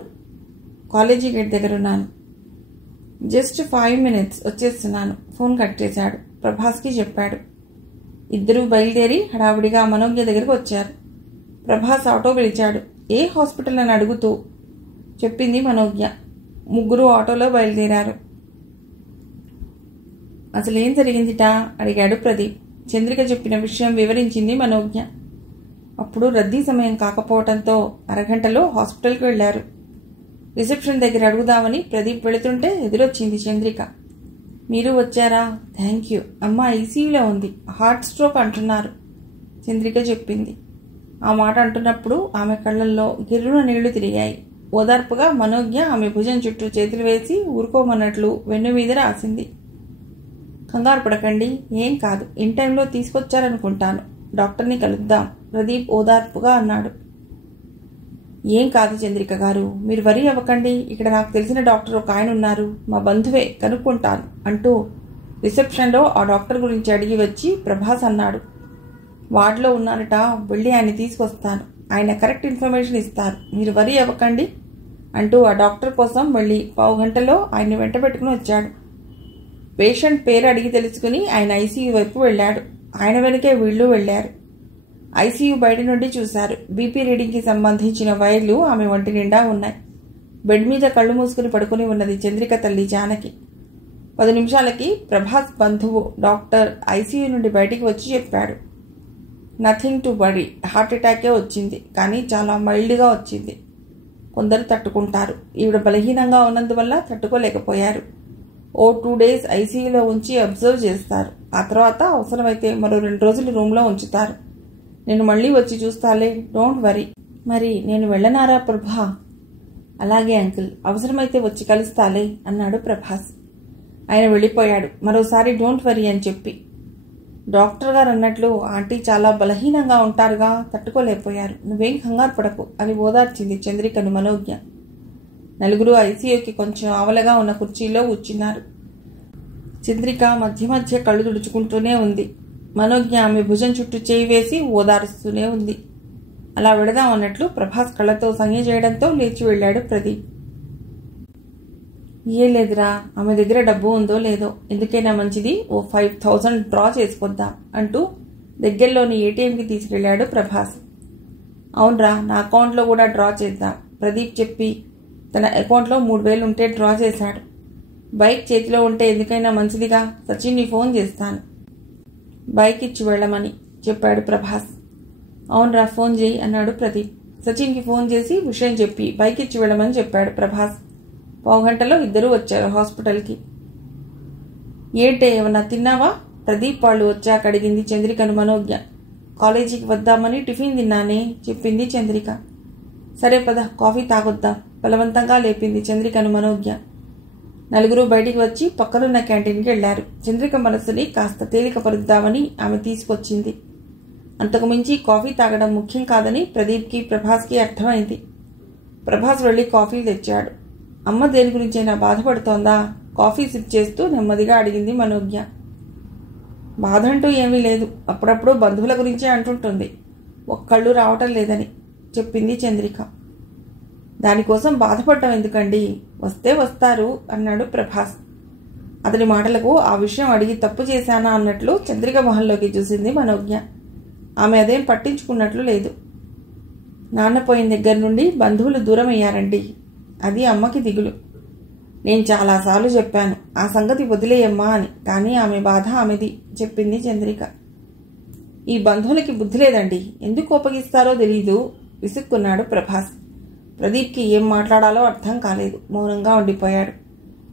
కాలేజీ గేట్ దగ్గర ఉన్నాను. జస్ట్ 5 minutes వచ్చేస్తున్నాను. ఫోన్ కట్ చేశాడు. ప్రభాస్కి చెప్పాడు. ఇద్దరూ బయలుదేరి హడావిడిగా మనోజ్ఞ దగ్గరికి వచ్చారు. ప్రభాస్ ఆటో పిలిచాడు. ఏ హాస్పిటల్ అని అడుగుతూ చెప్పింది మనోజ్ఞ. ముగ్గురు ఆటోలో బయలుదేరారు. అసలేం జరిగిందిటా అడిగాడు ప్రదీప్. చంద్రిక చెప్పిన విషయం వివరించింది మనోజ్ఞ. అప్పుడు రద్దీ సమయం కాకపోవడంతో అరగంటలో హాస్పిటల్కి వెళ్లారు. రిసెప్షన్ దగ్గర అడుగుదామని ప్రదీప్ వెళుతుంటే ఎదురొచ్చింది చంద్రిక. మీరు వచ్చారా? Thank you. అమ్మ ఐసీయూలో ఉంది, హార్ట్ స్ట్రోక్ అంటున్నారు, చంద్రిక చెప్పింది. ఆ మాట అంటున్నప్పుడు ఆమె కళ్ళల్లో గిర్రున నీళ్లు తిరిగాయి. ఓదార్పుగా మనోజ్ఞ ఆమె భుజం చుట్టూ చేతులు వేసి ఊరుకోమన్నట్లు వెన్ను మీద రాసింది. కంగారు పడకండి, ఏం కాదు, ఇన్ టైంలో తీసుకొచ్చారనుకుంటాను. డాక్టర్ని కలుద్దాం, ప్రదీప్ ఓదార్పుగా అన్నాడు. ఏం కాదు చంద్రిక గారు, మీరు వరీ అవ్వకండి. ఇక్కడ నాకు తెలిసిన డాక్టర్ ఒక ఆయన ఉన్నారు, మా బంధువే, కనుక్కుంటాను అంటూ రిసెప్షన్లో ఆ డాక్టర్ గురించి అడిగి వచ్చి ప్రభాస్ అన్నాడు. వార్డులో ఉన్నారట, వెళ్ళి ఆయన తీసుకొస్తాను. ఆయన కరెక్ట్ ఇన్ఫర్మేషన్ ఇస్తారు, మీరు వరీ అవ్వకండి అంటూ ఆ డాక్టర్ కోసం వెళ్ళి 15 గంటలో ఆయన్ని వెంట పెట్టుకుని వచ్చాడు. పేషెంట్ పేరు అడిగి తెలుసుకుని ఆయన ఐసీయూ వైపు వెళ్ళాడు. ఆయన వెనుకే వీళ్ళు వెళ్లారు. ఐసీయూ బయట నుండి చూశారు. బీపీ రీడింగ్కి సంబంధించిన వైర్లు ఆమె ఒంటి నిండా ఉన్నాయి. బెడ్ మీద కళ్ళు మూసుకుని పడుకుని ఉన్నది చంద్రిక తల్లి జానకి. 10 నిమిషాలకి ప్రభాస్ బంధువు డాక్టర్ ఐసీయూ నుండి బయటికి వచ్చి చెప్పాడు. నథింగ్ టు వరీ, హార్ట్ అటాకే వచ్చింది, కానీ చాలా మైల్డ్గా వచ్చింది. కొందరు తట్టుకుంటారు, ఈవిడ బలహీనంగా ఉన్నందువల్ల తట్టుకోలేకపోయారు. 2 days ఐసీయూలో ఉంచి అబ్జర్వ్ చేస్తారు. ఆ తర్వాత అవసరమైతే మరో 2 రోజులు రూమ్లో ఉంచుతారు. నేను మళ్ళీ వచ్చి చూస్తాలే, డోంట్ వరీ. మరి నేను వెళ్ళనారా ప్రభా? అలాగే అంకుల్, అవసరమైతే వచ్చి కలుస్తాలే అన్నాడు ప్రభాస్. ఆయన వెళ్ళిపోయాడు. మరోసారి డోంట్ వరీ అని చెప్పి. డాక్టర్ గారు అన్నట్లు ఆంటీ చాలా బలహీనంగా ఉంటారుగా, తట్టుకోలేకపోయారు. నువ్వేం కంగారు పడకు అని ఓదార్చింది చంద్రికను మనోజ్ఞ. నలుగురు ఐసీయూకి కొంచెం ఆవలగా ఉన్న కుర్చీలో కూర్చున్నారు. చంద్రిక మధ్య మధ్య కళ్ళు తుడుచుకుంటూనే ఉంది. మనోజ్ఞ ఆమె భుజం చుట్టూ చేయి వేసి ఓదారుస్తూనే ఉంది. అలా వెళదాం అన్నట్లు ప్రభాస్ కళ్ళతో సంజ్ఞ చేయడంతో లేచి వెళ్ళాడు ప్రదీప్. ఏ లేదురా, ఆమె దగ్గర డబ్బు ఉందో లేదో, ఎందుకైనా మంచిది ఓ 5,000 డ్రా చేసుకొద్దాం అంటూ దగ్గరలోని ఏటీఎంకి తీసుకెళ్లాడు ప్రభాస్. అవునరా, నా అకౌంట్లో కూడా డ్రా చేద్దాం ప్రదీప్ చెప్పి తన అకౌంట్లో 3,000 ఉంటే డ్రా చేశాడు. బైక్ చేతిలో ఉంటే ఎందుకైనా మంచిదిగా, సచిన్ని ఫోన్ చేస్తాను బైక్ ఇచ్చి వెళ్ళమని చెప్పాడు ప్రభాస్. అవునరా, ఫోన్ చేయి అన్నాడు ప్రదీప్. సచిన్కి ఫోన్ చేసి విషయం చెప్పి బైక్ ఇచ్చి వెళ్ళమని చెప్పాడు ప్రభాస్. 15 గంటలో ఇద్దరూ వచ్చారు హాస్పిటల్కి. ఏంటే, ఏమన్నా తిన్నావా? ప్రదీప్ వాళ్ళు వచ్చాక అడిగింది చంద్రికను మనోజ్ఞ. కాలేజీకి వద్దామని టిఫిన్ తిన్నానే చెప్పింది చంద్రిక. సరే పద, కాఫీ తాగొద్దాం బలవంతంగా లేపింది చంద్రికను మనోజ్ఞ. నలుగురు బయటికి వచ్చి పక్కనున్న క్యాంటీన్కి వెళ్లారు. చంద్రిక మనసుని కాస్త తేలికపరుద్దామని ఆమె తీసుకొచ్చింది. అంతకుమించి కాఫీ తాగడం ముఖ్యం కాదని ప్రదీప్కి ప్రభాస్కి అర్థమైంది. ప్రభాస్ వెళ్లి కాఫీ తెచ్చాడు. అమ్మ దేని గురించైనా బాధపడుతోందా? కాఫీ సిప్ చేస్తూ నెమ్మదిగా అడిగింది మనోజ్ఞ. బాధ అంటూ ఏమీ లేదు, అప్పుడప్పుడు బంధువుల గురించే అంటుంటుంది, ఒక్కళ్ళు రావటం లేదని చెప్పింది చంద్రిక. దానికోసం బాధపడటం ఎందుకండి, వస్తే వస్తారు అన్నాడు ప్రభాస్. అతని మాటలకు ఆ విషయం అడిగి తప్పు చేశానా అన్నట్లు చంద్రిక మొహంలోకి చూసింది మనోజ్ఞ. ఆమె అదేం పట్టించుకున్నట్లు లేదు. నాన్న పోయిన దగ్గర నుండి బంధువులు దూరం అయ్యారండి, అది అమ్మకి దిగులు. నేను చాలాసార్లు చెప్పాను ఆ సంగతి వదిలేయమ్మా అని, కానీ ఆమె బాధ ఆమెది చెప్పింది చంద్రిక. ఈ బంధువులకి బుద్ధి లేదండి, ఎందుకు కోపగిస్తారో తెలీదు విసుక్కున్నాడు ప్రభాస్. ప్రదీప్కి ఏం మాట్లాడాలో అర్థం కాలేదు, మౌనంగా ఉండిపోయాడు.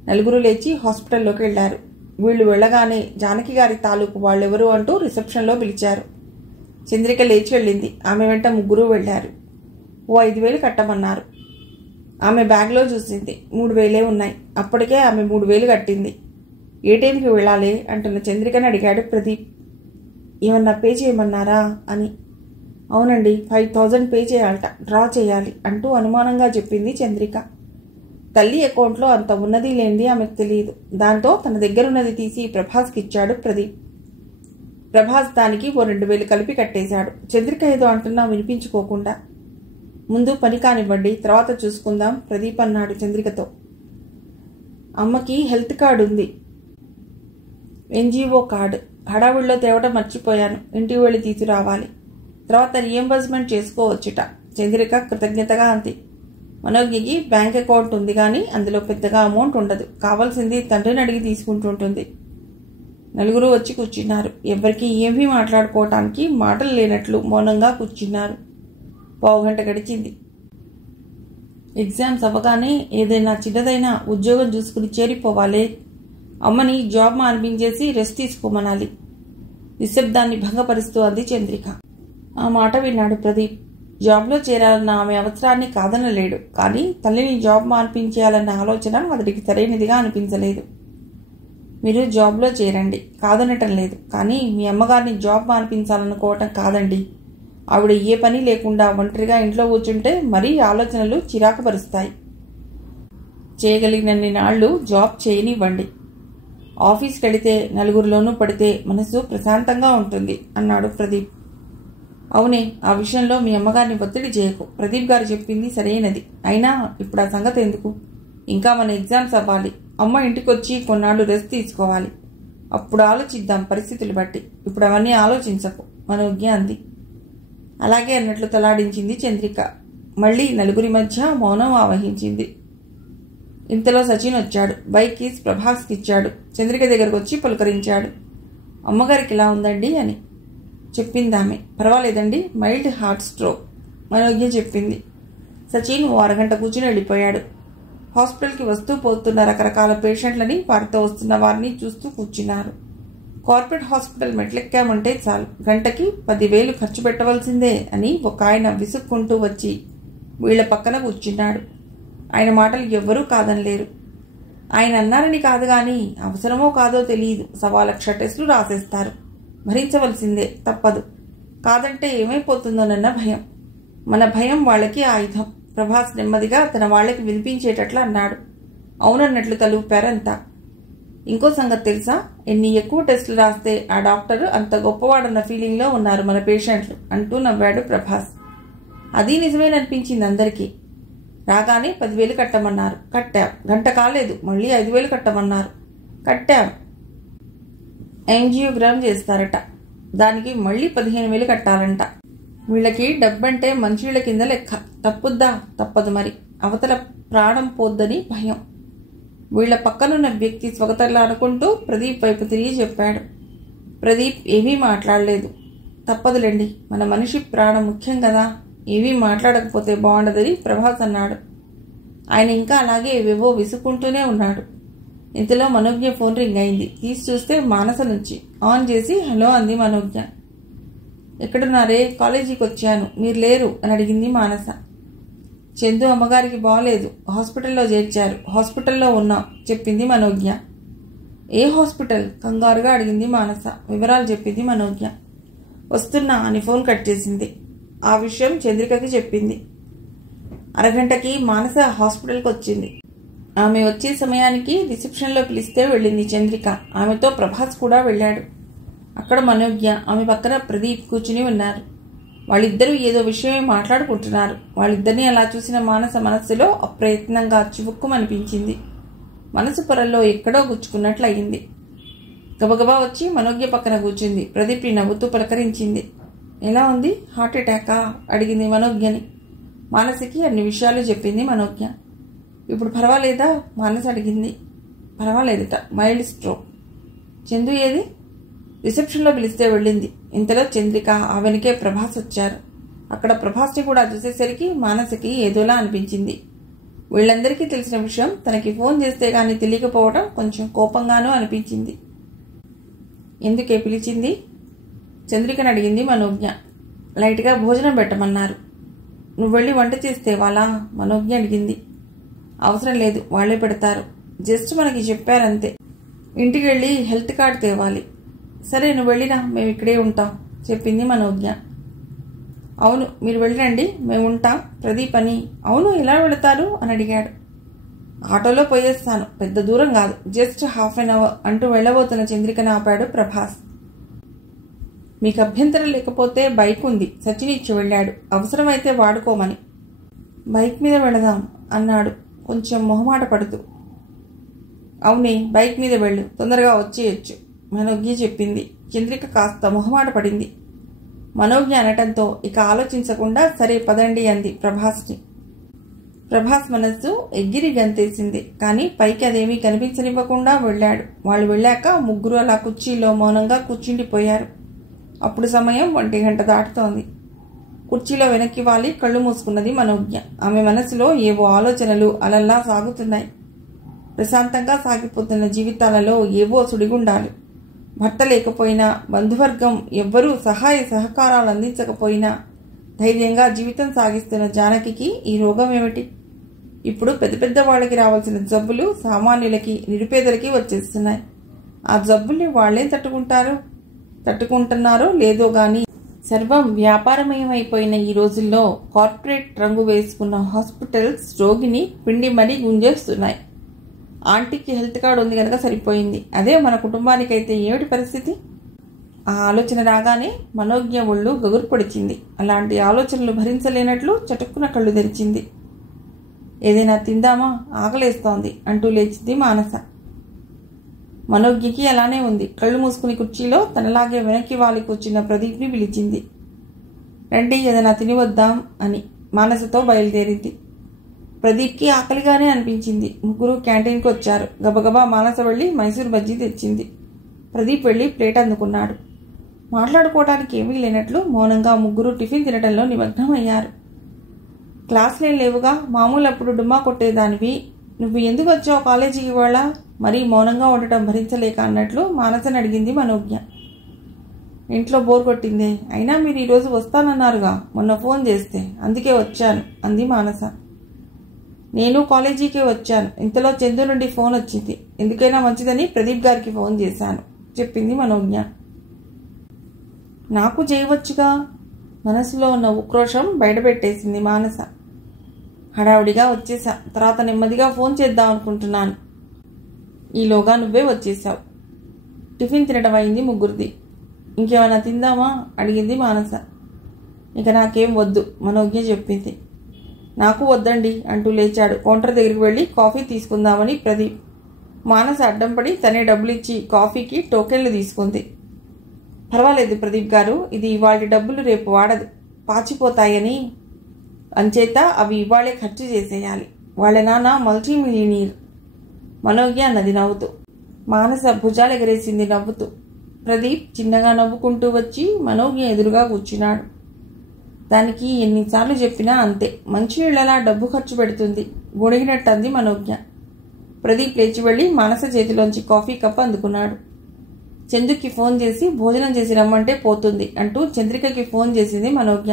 నలుగురు లేచి హాస్పిటల్లోకి వెళ్లారు. వీళ్లు వెళ్లగానే జానకి గారి తాలూకు వాళ్ళెవరు అంటూ రిసెప్షన్లో పిలిచారు. చంద్రిక లేచి వెళ్ళింది. ఆమె వెంట ముగ్గురు వెళ్లారు. ఓ 5,000 కట్టమన్నారు. ఆమె బ్యాగ్లో చూసింది. 3,000 ఉన్నాయి. అప్పటికే ఆమె 3,000 కట్టింది. ఏటీఎంకి వెళ్ళాలి అంటున్న చంద్రికని అడిగాడు ప్రదీప్. ఏమన్నా పే చేయమన్నారా అని. అవునండి, 5,000 పే చేయాలట, డ్రా చేయాలి అంటూ అనుమానంగా చెప్పింది చంద్రిక. తల్లి అకౌంట్లో అంత ఉన్నది లేనిది ఆమెకు తెలియదు. దాంతో తన దగ్గరున్నది తీసి ప్రభాస్కి ఇచ్చాడు ప్రదీప్. ప్రభాస్ దానికి ఓ 2,000 కలిపి కట్టేశాడు. చంద్రిక ఏదో అంటున్నా వినిపించుకోకుండా. ముందు పని కానివ్వండి, తర్వాత చూసుకుందాం ప్రదీప్ అన్నాడు చంద్రికతో. అమ్మకి హెల్త్ కార్డు ఉంది, NGO కార్డు. హడావుడిలో తేవడం మర్చిపోయాను, ఇంటికి వెళ్ళి తీసుకురావాలి. తర్వాత రియంబర్స్మెంట్ చేసుకోవచ్చుట. చంద్రిక కృతజ్ఞతగా అంది. మనోజ్ఞకి బ్యాంక్ అకౌంట్ ఉంది కానీ అందులో పెద్దగా అమౌంట్ ఉండదు. కావాల్సింది తండ్రిని అడిగి తీసుకుంటుంటుంది. నలుగురు వచ్చి కూర్చున్నారు. ఎవరికి ఏమీ మాట్లాడుకోవటానికి మాటలు లేనట్లు మౌనంగా కూర్చున్నారు. 1/2 గంట గడిచింది. ఎగ్జామ్స్ అవ్వగానే ఏదైనా చిన్నదైనా ఉద్యోగం చూసుకుని చేరిపోవాలి. అమ్మని జాబ్ మానిపించేసి రెస్ట్ తీసుకోమనాలి. నిశ్శబ్దాన్ని భంగపరుస్తూ అంది చంద్రిక. ఆ మాట విన్నాడు ప్రదీప్. జాబ్లో చేరాలన్న ఆమె అవసరాన్ని కాదనలేడు, కానీ తల్లిని జాబ్ మానిపించేయాలన్న ఆలోచన అతడికి సరైనదిగా అనిపించలేదు. మీరు జాబ్లో చేరండి, కాదనటం లేదు, కానీ మీ అమ్మగారిని జాబ్ మానిపించాలనుకోవటం కాదండి. ఆవిడ ఏ పని లేకుండా ఒంటరిగా ఇంట్లో కూర్చుంటే మరీ ఆలోచనలు చిరాకు పరుస్తాయి. చేయగలిగినన్ని నాళ్లు జాబ్ చేయనివ్వండి. ఆఫీస్కి వెళితే నలుగురిలోనూ పడితే మనసు ప్రశాంతంగా ఉంటుంది అన్నాడు ప్రదీప్. అవునే, ఆ విషయంలో మీ అమ్మగారిని ఒత్తిడి చేయకు. ప్రదీప్ గారు చెప్పింది సరైనది. అయినా ఇప్పుడు ఆ సంగతి ఎందుకు? ఇంకా మన ఎగ్జామ్స్ అవ్వాలి. అమ్మ ఇంటికి వచ్చి కొన్నాళ్ళు రెస్ట్ తీసుకోవాలి. అప్పుడు ఆలోచిద్దాం పరిస్థితులు బట్టి. ఇప్పుడు అవన్నీ ఆలోచించకు మనోజ్ఞ అంది. అలాగే అన్నట్లు తలాడించింది చంద్రిక. మళ్ళీ నలుగురి మధ్య మౌనం ఆవహించింది. ఇంతలో సచిన్ వచ్చాడు. బైక్ కీస్ ప్రభాస్కి ఇచ్చాడు. చంద్రిక దగ్గరకు వచ్చి పలుకరించాడు. అమ్మగారికి ఇలా ఉందండి అని చెప్పిందామె. పర్వాలేదండి, మైల్డ్ హార్ట్ స్ట్రోక్ మనోజ్ఞ చెప్పింది. సచిన్ ఓ 1 గంట కూర్చుని వెళ్ళిపోయాడు. హాస్పిటల్కి వస్తూ పోతున్న రకరకాల పేషెంట్లని, వారితో వస్తున్న వారిని చూస్తూ కూర్చున్నారు. కార్పొరేట్ హాస్పిటల్ మెట్లెక్కామంటే చాలు, గంటకి 10,000 ఖర్చు పెట్టవలసిందే అని ఒక ఆయన విసుక్కుంటూ వచ్చి వీళ్ల పక్కన కూర్చున్నాడు. ఆయన మాటలు ఎవ్వరూ కాదనలేరు. ఆయన అన్నారని కాదు గాని అవసరమో కాదో తెలియదు, 1,00,000 టెస్టులు రాసేస్తారు. భరించవలసిందే, తప్పదు. కాదంటే ఏమైపోతుందోనన్న భయం. మన భయం వాళ్ళకి ఆయుధం. ప్రభాస్ నెమ్మదిగా తన వాళ్లకి వినిపించేటట్లు అన్నాడు. అవునన్నట్లు తలూపారంతా. ఇంకో సంగతి తెలుసా? ఎన్ని ఎక్కువ టెస్టులు రాస్తే ఆ డాక్టర్ అంత గొప్పవాడన్న ఫీలింగ్లో ఉన్నారు మన పేషెంట్లు అంటూ నవ్వాడు ప్రభాస్. అది నిజమేననిపించింది అందరికీ. రాగానే 10,000 కట్టమన్నారు. కట్టాం. గంట కాలేదు, మళ్ళీ 5,000 కట్టమన్నారు. కట్టాం. యాంజియోగ్రామ్ చేస్తారట, దానికి మళ్ళీ 15,000 కట్టాలంట. వీళ్ళకి డబ్బంటే మంచిళ్ళ కింద లెక్క. తప్పుద్దా? తప్పదు మరి. అవతల ప్రాణం పోద్దని భయం. వీళ్ల పక్కనున్న వ్యక్తి స్వగతల్లా అనుకుంటూ ప్రదీప్ వైపు తిరిగి చెప్పాడు. ప్రదీప్ ఏమీ మాట్లాడలేదు. తప్పదులేండి, మన మనిషి ప్రాణం ముఖ్యం కదా, ఏమీ మాట్లాడకపోతే బాగుండదని ప్రభాస్ అన్నాడు. ఆయన ఇంకా అలాగే ఏవేవో విసుక్కుంటూనే ఉన్నాడు. ఇంతలో మనోజ్ఞ ఫోన్ రింగ్ అయింది. తీసి చూస్తే మానస నుంచి. ఆన్ చేసి హలో అంది మనోజ్ఞ. ఎక్కడున్నారే? కాలేజీకి వచ్చాను, మీరు లేరు అని అడిగింది మానస. చందు అమ్మగారికి బాగలేదు, హాస్పిటల్లో చేర్చారు, హాస్పిటల్లో ఉన్నాం చెప్పింది మనోజ్ఞ. ఏ హాస్పిటల్? కంగారుగా అడిగింది మానస. వివరాలు చెప్పింది మనోజ్ఞ. వస్తున్నా అని ఫోన్ కట్ చేసింది. ఆ విషయం చంద్రికకి చెప్పింది. 1/2 గంటకి మానస హాస్పిటల్కి వచ్చింది. ఆమె వచ్చే సమయానికి రిసెప్షన్లో పిలిస్తే వెళ్ళింది చంద్రిక. ఆమెతో ప్రభాస్ కూడా వెళ్ళాడు. అక్కడ మనోజ్ఞ, ఆమె పక్కన ప్రదీప్ కూర్చుని ఉన్నారు. వాళ్ళిద్దరూ ఏదో విషయమే మాట్లాడుకుంటున్నారు. వాళ్ళిద్దరినీ అలా చూసిన మానస మనస్సులో అప్రయత్నంగా చివుక్కుమనిపించింది. మనసు పొరల్లో ఎక్కడో గుచ్చుకున్నట్లు అయింది. గబగబా వచ్చి మనోజ్ఞ పక్కన కూర్చుంది. ప్రదీప్ని నవ్వుతూ పలకరించింది. ఎలా ఉంది? హార్ట్ అటాకా అడిగింది మనోజ్ఞని. మానసికి అన్ని విషయాలు చెప్పింది మనోజ్ఞ. ఇప్పుడు పర్వాలేదా? మానస అడిగింది. పర్వాలేదట, మైల్డ్ స్ట్రోక్. చందు ఏది? రిసెప్షన్లో పిలిస్తే వెళ్ళింది. ఇంతలో చంద్రిక, ఆ వెనుకే ప్రభాస్ వచ్చారు. అక్కడ ప్రభాస్ని కూడా చూసేసరికి మానసకి ఏదోలా అనిపించింది. వీళ్ళందరికీ తెలిసిన విషయం తనకి ఫోన్ చేస్తే గానీ తెలియకపోవడం కొంచెం కోపంగానూ అనిపించింది. ఎందుకే పిలిచింది? చంద్రికను అడిగింది మనోజ్ఞ. లైట్గా భోజనం పెట్టమన్నారు. నువ్వు వెళ్ళి వంట చేస్తే వాళ్ళ? మనోజ్ఞ అడిగింది. అవసరం లేదు, వాళ్లే పెడతారు. జస్ట్ మనకి చెప్పారంతే. ఇంటికి వెళ్ళి హెల్త్ కార్డు తేవాలి. సరే నువ్వు వెళ్ళినా మేము ఇక్కడే ఉంటాం చెప్పింది మనోజ్ఞ. అవును మీరు వెళ్ళండి, మేము ఉంటాం ప్రదీప్ అని. అవును ఎలా వెళతారు అని అడిగాడు. ఆటోలో పోయేస్తాను, పెద్ద దూరం కాదు, జస్ట్ హాఫ్ అన్ అవర్ అంటూ వెళ్ళబోతున్న చంద్రికను ఆపాడు ప్రభాస్. మీకు అభ్యంతరం లేకపోతే బైక్ ఉంది, సచిన్ ఇచ్చి వెళ్ళాడు, అవసరమైతే వాడుకోమని. బైక్ మీద వెళదాం అన్నాడు కొంచెం మొహమాట పడుతూ. అవునే బైక్ మీద వెళ్ళు, తొందరగా వచ్చేయచ్చు మనోజ్ఞ చెప్పింది. చంద్రిక కాస్త మొహమాట పడింది. మనోజ్ఞ అనటంతో ఇక ఆలోచించకుండా సరే పదండి అంది ప్రభాస్ని. ప్రభాస్ మనస్సు ఎగిరి గంతేసింది. కానీ పైకి అదేమీ కనిపించనివ్వకుండా వెళ్ళాడు. వాళ్ళు వెళ్ళాక ముగ్గురు అలా కుర్చీలో మౌనంగా కూర్చుండిపోయారు. అప్పుడు సమయం 1 గంట దాటుతోంది. కుర్చీలో వెనక్కి వాలి కళ్ళు మూసుకున్నది మనోజ్ఞ. ఆమె మనసులో ఏవో ఆలోచనలు అలల్లా సాగుతున్నాయి. ప్రశాంతంగా సాగిపోతున్న జీవితాలలో ఏవో సుడిగుండాలు. భర్త లేకపోయినా, బంధువర్గం ఎవ్వరూ సహాయ సహకారాలు అందించకపోయినా ధైర్యంగా జీవితం సాగిస్తున్న జానకికి ఈ రోగం ఏమిటి? ఇప్పుడు పెద్ద పెద్ద వాళ్ళకి రావాల్సిన జబ్బులు సామాన్యులకి, నిరుపేదలకి వచ్చేస్తున్నాయి. ఆ జబ్బుల్ని వాళ్లేం తట్టుకుంటున్నారో లేదో గాని సర్వం వ్యాపారమయమైపోయిన ఈ రోజుల్లో కార్పొరేట్ రంగు వేసుకున్న హాస్పిటల్స్ రోగిని పిండి మరీ గుంజేస్తున్నాయి. ఆంటీకి హెల్త్ కార్డు ఉంది కనుక సరిపోయింది, అదే మన కుటుంబానికైతే ఏమిటి పరిస్థితి? ఆ ఆలోచన రాగానే మనోజ్ఞ ఒళ్ళు గగురు పొడిచింది. అలాంటి ఆలోచనలు భరించలేనట్లు చటుక్కున కళ్ళు తెరిచింది. ఏదైనా తిందామా, ఆకలేస్తోంది అంటూ లేచింది మానస. మనోజ్ఞకి అలానే ఉంది. కళ్ళు మూసుకుని కుర్చీలో తనలాగే వెనక్కి వాలి కూర్చున్న ప్రదీప్ని పిలిచింది. రండి ఏదైనా తినివద్దాం అని మానసతో బయలుదేరింది. ప్రదీప్కి ఆకలిగానే అనిపించింది. ముగ్గురు క్యాంటీన్కి వచ్చారు. గబగబా మానస వెళ్ళి మైసూర్ బజ్జీ తెచ్చింది. ప్రదీప్ వెళ్ళి ప్లేట్ అందుకున్నాడు. మాట్లాడుకోవడానికి ఏమీ లేనట్లు మౌనంగా ముగ్గురు టిఫిన్ తినడంలో నిమగ్నమయ్యారు. క్లాసులేం లేవుగా, మామూలు అప్పుడు డుమ్మా కొట్టేదానివి, నువ్వు ఎందుకు వచ్చావు కాలేజీకి ఇవాళ? మరీ మౌనంగా ఉండటం భరించలేక అన్నట్లు మానసని అడిగింది మనోజ్ఞ. ఇంట్లో బోర్ కొట్టిందే, అయినా మీరు ఈరోజు వస్తానన్నారుగా మొన్న ఫోన్ చేస్తే, అందుకే వచ్చాను అంది మానస. నేను కాలేజీకే వచ్చాను, ఇంతలో చందు నుండి ఫోన్ వచ్చింది, ఎందుకైనా మంచిదని ప్రదీప్ గారికి ఫోన్ చేశాను చెప్పింది మనోజ్ఞ. నాకు చేయవచ్చుగా, మనసులో ఉన్న ఉక్రోషం బయటపెట్టేసింది మానస. హడావుడిగా వచ్చేసా, తర్వాత నెమ్మదిగా ఫోన్ చేద్దాం అనుకుంటున్నాను, ఈలోగా నువ్వే వచ్చేసావు. టిఫిన్ తినడం అయింది ముగ్గురిది. ఇంకేమైనా తిందామా అడిగింది మానస. ఇక నాకేం వద్దు మనోజ్ఞ చెప్పింది. నాకు వద్దండి అంటూ లేచాడు. కౌంటర్ దగ్గరికి వెళ్ళి కాఫీ తీసుకుందామని ప్రదీప్. మానస అడ్డం పడి తనే డబ్బులిచ్చి కాఫీకి టోకెన్లు తీసుకుంది. పర్వాలేదు ప్రదీప్ గారు, ఇది ఇవాళ డబ్బులు రేపు వాడదు, పాచిపోతాయని, అంచేత అవి ఇవాళే ఖర్చు చేసేయాలి. వాళ్ళ నాన్న మల్టీ మిలియనీర్ మనోజ్ఞ అన్నది నవ్వుతూ. మానస భుజాలు ఎగరేసింది నవ్వుతూ. ప్రదీప్ చిన్నగా నవ్వుకుంటూ వచ్చి మనోజ్ఞ ఎదురుగా కూర్చున్నాడు. దానికి ఎన్నిసార్లు చెప్పినా అంతే, మంచినీళ్ళలా డబ్బు ఖర్చు పెడుతుంది గొడిగినట్టు అంది మనోజ్ఞ. ప్రదీప్ లేచి వెళ్ళి మానస చేతిలోంచి కాఫీ కప్ అందుకున్నాడు. చందుకి ఫోన్ చేసి భోజనం చేసి రమ్మంటే పోతుంది అంటూ చంద్రికకి ఫోన్ చేసింది మనోజ్ఞ.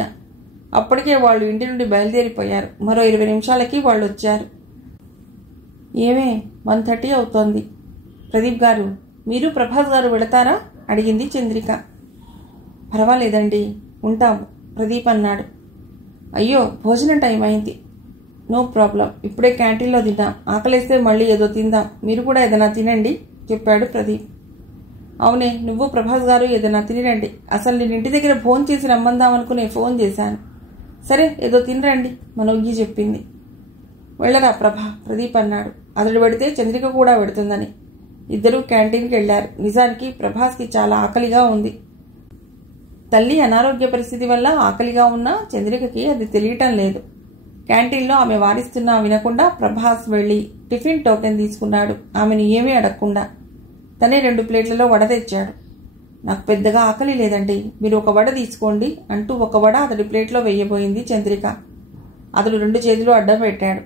అప్పటికే వాళ్ళు ఇంటి నుండి బయలుదేరిపోయారు. మరో 20 నిమిషాలకి వాళ్ళు వచ్చారు. ఏమే 1:30 అవుతోంది. ప్రదీప్ గారు, మీరు ప్రభాస్ గారు వెళతారా అడిగింది చంద్రిక. పర్వాలేదండి, ఉంటాము ప్రదీప్ అన్నాడు. అయ్యో భోజనం టైం అయింది. నో ప్రాబ్లం, ఇప్పుడే క్యాంటీన్లో తిన్నాం, ఆకలేస్తే మళ్ళీ ఏదో తిందాం, మీరు కూడా ఏదైనా తినండి చెప్పాడు ప్రదీప్. అవునే, నువ్వు ప్రభాస్ గారు ఏదైనా తినిరండి, అసలు నేను ఇంటి దగ్గర ఫోన్ చేసి రమ్మందాం అనుకునే ఫోన్ చేశాను. సరే ఏదో తినరండి మనోజ్ఞ చెప్పింది. వెళ్ళరా ప్రభా ప్రదీప్ అన్నాడు. అతడు పెడితే చంద్రిక కూడా పెడుతుందని. ఇద్దరూ క్యాంటీన్కి వెళ్లారు. నిజానికి ప్రభాస్కి చాలా ఆకలిగా ఉంది. తల్లి అనారోగ్య పరిస్థితి వల్ల ఆకలిగా ఉన్నా చంద్రికకి అది తెలియటం లేదు. క్యాంటీన్లో ఆమె వారిస్తున్నా వినకుండా ప్రభాస్ వెళ్లి టిఫిన్ టోకెన్ తీసుకున్నాడు. ఆమెను ఏమీ అడగకుండా తనే 2 ప్లేట్లలో వడ తెచ్చాడు. నాకు పెద్దగా ఆకలి లేదండి, మీరు ఒక వడ తీసుకోండి అంటూ ఒక వడ అతడి ప్లేట్లో వెయ్యబోయింది చంద్రిక. అతడు 2 చేతులు అడ్డం పెట్టాడు.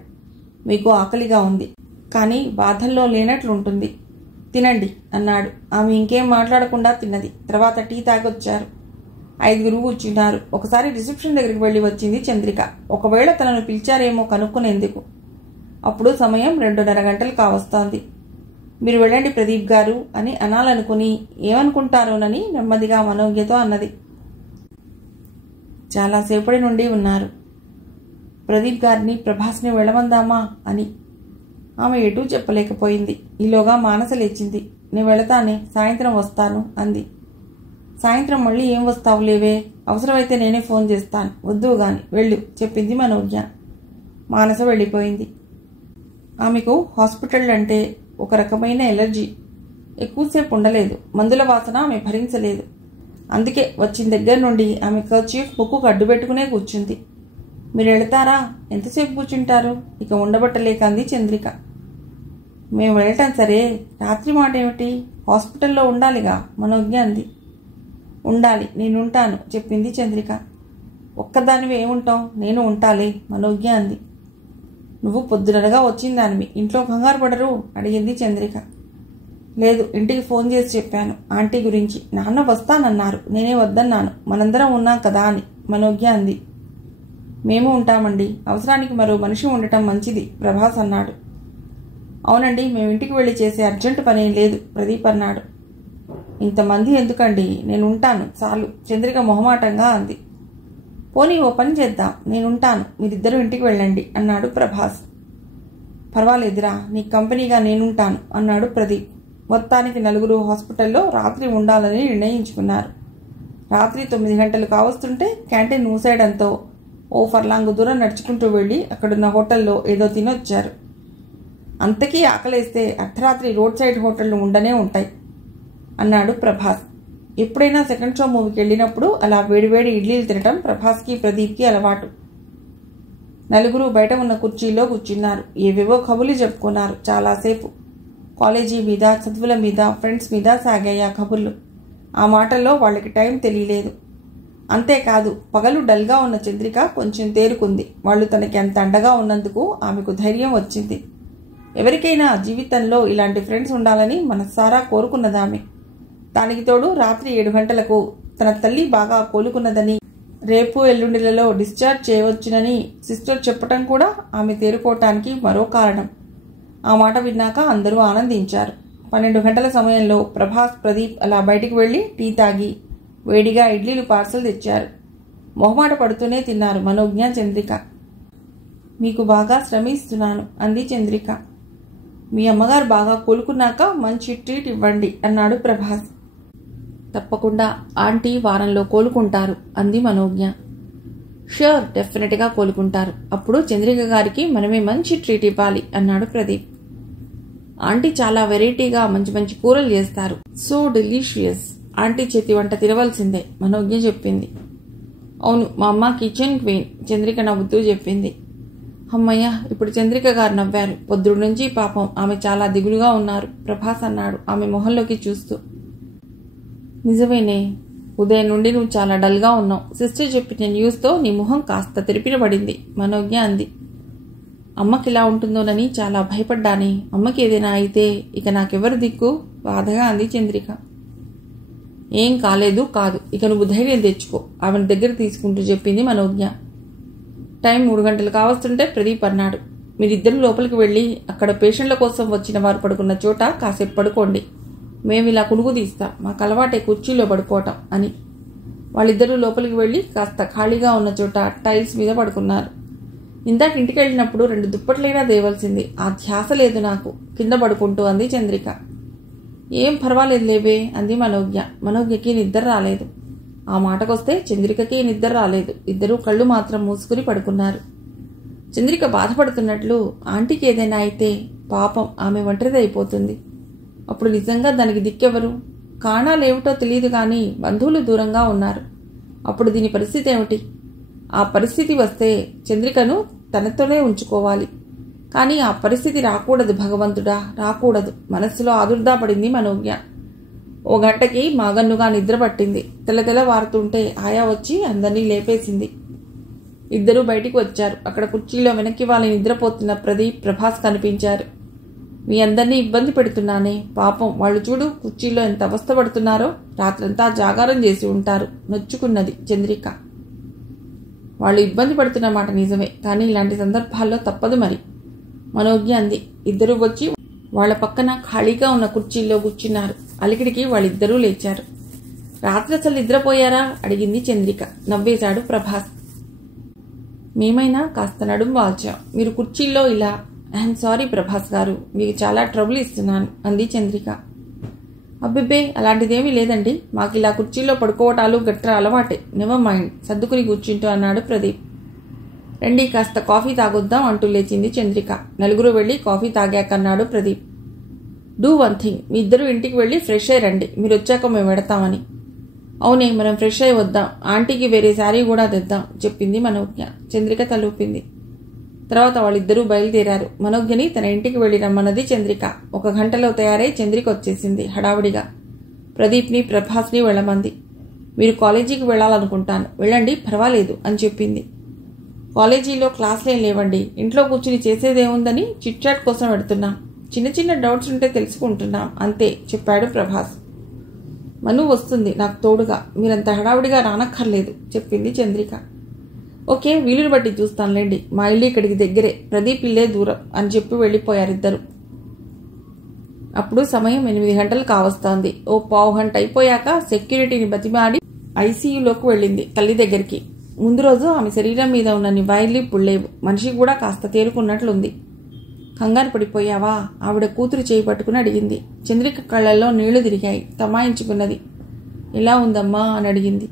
మీకు ఆకలిగా ఉంది, కానీ బాధల్లో లేనట్లుంటుంది, తినండి అన్నాడు. ఆమె ఇంకేం మాట్లాడకుండా తిన్నది. తర్వాత టీ తాగొచ్చారు. 5 కూర్చున్నారు. ఒకసారి రిసెప్షన్ దగ్గరికి వెళ్ళి వచ్చింది చంద్రిక. ఒకవేళ తనను పిలిచారేమో కనుక్కునేందుకు. అప్పుడు సమయం 2:30 గంటలు కావస్తోంది. మీరు వెళ్ళండి ప్రదీప్ గారు అని అనాలనుకుని ఏమనుకుంటారోనని నెమ్మదిగా మనోజ్ఞతో అన్నది. చాలాసేపటి నుండి ఉన్నారు. ప్రదీప్ గారిని ప్రభాస్ని వెళ్ళమందామా అని. ఆమె ఎటూ చెప్పలేకపోయింది. ఈలోగా మానస లేచింది. నేను వెళతానే, సాయంత్రం వస్తాను అంది. సాయంత్రం మళ్ళీ ఏం వస్తావు లేవే, అవసరమైతే నేనే ఫోన్ చేస్తాను, వద్దు గాని వెళ్ళు చెప్పింది మనోజ్ఞ. మానస వెళ్ళిపోయింది. ఆమెకు హాస్పిటల్ అంటే ఒక రకమైన ఎలర్జీ. ఎక్కువసేపు ఉండలేదు. మందుల వాసన ఆమె భరించలేదు. అందుకే వచ్చిన దగ్గర నుండి ఆమె కర్చీఫ్ ముక్కుకు అడ్డు పెట్టుకునే కూర్చుంది. మీరు వెళతారా? ఎంతసేపు కూర్చుంటారు? ఇక ఉండబట్టలేక అంది చంద్రిక. మేము వెళ్ళటం సరే, రాత్రి మాట ఏమిటి? హాస్పిటల్లో ఉండాలిగా మనోజ్ఞ అంది. ఉండాలి, నేనుంటాను చెప్పింది చంద్రిక. ఒక్కదానివి ఏముంటావు? నేను ఉంటాలే మనోజ్ఞ అంది. నువ్వు పొద్దునగా వచ్చిందానివి, ఇంట్లో కంగారు పడరు అడిగింది చంద్రిక. లేదు, ఇంటికి ఫోన్ చేసి చెప్పాను ఆంటీ గురించి. నాన్న వస్తానన్నారు, నేనే వద్దన్నాను. మనందరం ఉన్నాం కదా అని మనోజ్ఞ అంది. మేము ఉంటామండి, అవసరానికి మరో మనిషి ఉండటం మంచిది ప్రభాస్ అన్నాడు. అవునండి, మేము ఇంటికి వెళ్ళి చేసే అర్జెంటు పనేం లేదు ప్రదీప్ అన్నాడు. ఇంతమంది ఎందుకండి, నేను ఉంటాను చాలు చంద్రిక మొహమాటంగా అంది. పోనీ ఓ పని చేద్దాం, నేనుంటాను, మీరిద్దరూ ఇంటికి వెళ్ళండి అన్నాడు ప్రభాస్. పర్వాలేదురా, నీ కంపెనీగా నేనుంటాను అన్నాడు ప్రదీప్. మొత్తానికి నలుగురు హాస్పిటల్లో రాత్రి ఉండాలని నిర్ణయించుకున్నారు. రాత్రి 9 గంటలు కావస్తుంటే క్యాంటీన్ మూసేయడంతో ఓ ఫర్లాంగు దూరం నడుచుకుంటూ వెళ్ళి అక్కడున్న హోటల్లో ఏదో తినొచ్చారు. అంతకీ ఆకలేస్తే అర్ధరాత్రి రోడ్ సైడ్ హోటళ్లు ఉండనే ఉంటాయి అన్నాడు ప్రభాస్. ఎప్పుడైనా సెకండ్ షో మూవీకి వెళ్ళినప్పుడు అలా వేడివేడి ఇడ్లీలు తినటం ప్రభాస్కి ప్రదీప్కి అలవాటు. నలుగురు బయట ఉన్న కుర్చీలో కూర్చున్నారు. ఏవేవో కబుర్లు చెప్పుకున్నారు చాలాసేపు. కాలేజీ మీద, చదువుల మీద, ఫ్రెండ్స్ మీద సాగాయి ఆ కబుర్లు. ఆ మాటల్లో వాళ్ళకి టైం తెలియలేదు. అంతేకాదు, పగలు డల్గా ఉన్న చంద్రిక కొంచెం తేరుకుంది. వాళ్ళు తనకి అంత అండగా ఉన్నందుకు ఆమెకు ధైర్యం వచ్చింది. ఎవరికైనా జీవితంలో ఇలాంటి ఫ్రెండ్స్ ఉండాలని మనసారా కోరుకున్నదామె. దానికి తోడు రాత్రి 7 గంటలకు తన తల్లి బాగా కోలుకున్నదని, రేపు ఎల్లుండిలలో డిశ్చార్జ్ చేయవచ్చునని సిస్టర్ చెప్పటం కూడా ఆమె తేరుకోవటానికి మరో కారణం. ఆ మాట విన్నాక అందరూ ఆనందించారు. 12 గంటల సమయంలో ప్రభాస్, ప్రదీప్ అలా బయటికి వెళ్ళి టీ తాగి వేడిగా ఇడ్లీలు పార్సల్ తెచ్చారు. మొహమాట పడుతూనే తిన్నారు మనోజ్ఞ, చంద్రిక. మీకు బాగా శ్రమిస్తున్నాను అంది చంద్రిక. మీ అమ్మగారు బాగా కోలుకున్నాక మంచి ట్రీట్ ఇవ్వండి అన్నాడు ప్రభాస్. తప్పకుండా, ఆంటీ వారంలో కోలుకుంటారు అంది మనోజ్ఞ. ష్యూర్, డెఫినెట్గా కోలుకుంటారు. అప్పుడు చంద్రిక గారికి మనమే మంచి ట్రీట్ ఇవ్వాలి అన్నాడు ప్రదీప్. ఆంటీ చాలా వెరైటీగా మంచి మంచి కూరలు చేస్తారు. So delicious. ఆంటీ చేతి వంట తినవలసిందే మనోజ్ఞ చెప్పింది. అవును, మా అమ్మ కిచెన్ క్వీన్ చంద్రిక నవ్వుతూ చెప్పింది. అమ్మయ్య, ఇప్పుడు చంద్రిక గారు నవ్వారు. పొద్దుడు నుంచి పాపం ఆమె చాలా దిగులుగా ఉన్నారు ప్రభాస్ అన్నాడు ఆమె మొహంలోకి చూస్తూ. నిజమేనే, ఉదయం నుండి నువ్వు చాలా డల్గా ఉన్నావు. సిస్టర్ చెప్పిన న్యూస్తో నీ మొహం కాస్త తెరిపిన పడింది మనోజ్ఞ అంది. అమ్మకి ఇలా ఉంటుందోనని చాలా భయపడ్డాని. అమ్మకి ఏదైనా అయితే ఇక నాకెవరు దిక్కు బాధగా అంది చంద్రిక. ఏం కాలేదు కాదు, ఇక నువ్వు ధైర్యం తెచ్చుకో ఆమెను దగ్గర తీసుకుంటూ చెప్పింది మనోజ్ఞ. టైం 3 గంటలు కావస్తుంటే ప్రదీప్ అన్నాడు. మీరిద్దరు లోపలికి వెళ్ళి అక్కడ పేషెంట్ల కోసం వచ్చిన వారు పడుకున్న చోట కాసేపు పడుకోండి. మేము ఇలా కునుగు తీస్తాం, మాకు అలవాటే కుర్చీలో పడుకోవటం అని. వాళ్ళిద్దరూ లోపలికి వెళ్ళి కాస్త ఖాళీగా ఉన్న చోట టైల్స్ మీద పడుకున్నారు. ఇందాక ఇంటికి వెళ్ళినప్పుడు 2 దుప్పట్లైనా దేవలసింది, ఆ ధ్యాస లేదు నాకు కింద పడుకుంటూ అంది చంద్రిక. ఏం పర్వాలేదు లేవే అంది మనోజ్ఞ. మనోజ్ఞకి నిద్ర రాలేదు. ఆ మాటకొస్తే చంద్రికకి నిద్ర రాలేదు. ఇద్దరూ కళ్ళు మాత్రం మూసుకుని పడుకున్నారు. చంద్రిక బాధపడుతున్నట్లు, ఆంటీకి ఏదైనా అయితే పాపం ఆమె ఒంటరిది అయిపోతుంది. అప్పుడు నిజంగా దానికి దిక్కెవరు? కారణాలేమిటో తెలియదు కానీ బంధువులు దూరంగా ఉన్నారు. అప్పుడు దీని పరిస్థితి ఏమిటి? ఆ పరిస్థితి వస్తే చంద్రికను తనతోనే ఉంచుకోవాలి. కానీ ఆ పరిస్థితి రాకూడదు భగవంతుడా, రాకూడదు. మనస్సులో ఆదుర్దాపడింది మనోజ్ఞ. 1 గంటకి మాగన్నుగా నిద్ర పట్టింది. తెల్లవారుతుంటే ఆయా వచ్చి అందరినీ లేపేసింది. ఇద్దరూ బయటికి వచ్చారు. అక్కడ కుర్చీలో వెనక్కి వాళ్ళని నిద్రపోతున్న ప్రదీప్, ప్రభాస్ కనిపించారు. మీ అందరినీ ఇబ్బంది పెడుతున్నానే, పాపం వాళ్ళు చూడు కుర్చీలో ఎంత అవస్థ పడుతున్నారో. రాత్రంతా జాగారం చేసి ఉంటారు నొచ్చుకున్నది చంద్రిక. వాళ్ళు ఇబ్బంది పడుతున్న మాట నిజమే, కానీ ఇలాంటి సందర్భాల్లో తప్పదు మరి మనోజ్ఞ అంది. ఇద్దరూ వచ్చి వాళ్ల పక్కన ఖాళీగా ఉన్న కుర్చీల్లో కూర్చున్నారు. అలికిడికి వాళ్ళిద్దరూ లేచారు. రాత్రి అసలు నిద్రపోయారా అడిగింది చంద్రిక. నవ్వేశాడు ప్రభాస్. మేమైనా కాస్త నడుం వాల్చాం, మీరు కుర్చీల్లో ఇలా. ఐఎమ్ సారీ ప్రభాస్ గారు, మీకు చాలా ట్రబుల్ ఇస్తున్నాను అంది చంద్రిక. అబ్బిబ్బే, అలాంటిదేమీ లేదండి, మాకు ఇలా కుర్చీల్లో పడుకోవటాలు గట్రా అలవాటే. నెవర్ మైండ్, సర్దుకుని కూర్చుంటూ అన్నాడు ప్రదీప్. రండి కాస్త కాఫీ తాగొద్దాం అంటూ లేచింది చంద్రిక. నలుగురు వెళ్ళి కాఫీ తాగాకన్నాడు ప్రదీప్. డూ వన్ థింగ్, మీ ఇద్దరు ఇంటికి వెళ్ళి ఫ్రెష్ అయ్యి రండి, మీరు వచ్చాక మేము వెడతామని. అవునే, మనం ఫ్రెష్ అయ్యి వద్దాం, ఆంటీకి వేరే శారీ కూడా తెద్దాం చెప్పింది మనోజ్ఞ. చంద్రిక తలూపింది. తర్వాత వాళ్ళిద్దరూ బయలుదేరారు. మనోజ్ఞని తన ఇంటికి వెళ్ళి రమ్మన్నది చంద్రిక. 1 గంటలో తయారై చంద్రిక వచ్చేసింది హడావుడిగా. ప్రదీప్ని ప్రభాస్ని వెళ్ళమంది. మీరు కాలేజీకి వెళ్ళాలనుకుంటాను, వెళ్ళండి పర్వాలేదు అని చెప్పింది. కాలేజీలో క్లాసులేం లేవండి, ఇంట్లో కూర్చుని చేసేదేముందని చిట్ చాట్ కోసం పెడుతున్నాం, చిన్న చిన్న డౌట్స్ ఉంటే తెలుసుకుంటున్నాం అంతే చెప్పాడు ప్రభాస్. మను వస్తుంది నాకు తోడుగా, మీరంత హడావుడిగా రానక్కర్లేదు చెప్పింది చంద్రిక. ఓకే, వీలుని బట్టి చూస్తానులేండి, మా ఇల్లు ఇక్కడికి దగ్గరే, ప్రదీప్ ఇల్లే దూరం అని చెప్పి వెళ్ళిపోయారిద్దరు. అప్పుడు సమయం 8 గంటలు కావస్తోంది. ఓ పావు గంట అయిపోయాక సెక్యూరిటీని బతిమాడి ఐసీయూలోకి వెళ్ళింది తల్లి దగ్గరికి. ముందు రోజు ఆమె శరీరం మీద ఉన్న నివాయిల్లు ఇప్పుడు లేవు. మనిషి కూడా కాస్త తేరుకున్నట్లుంది. కంగారు పడిపోయావా ఆవిడ కూతురు చేయి పట్టుకుని అడిగింది. చంద్రిక కళ్ళల్లో నీళ్లు తిరిగాయి. తమాయించుకున్నది. ఎలా ఉందమ్మా అని అడిగింది.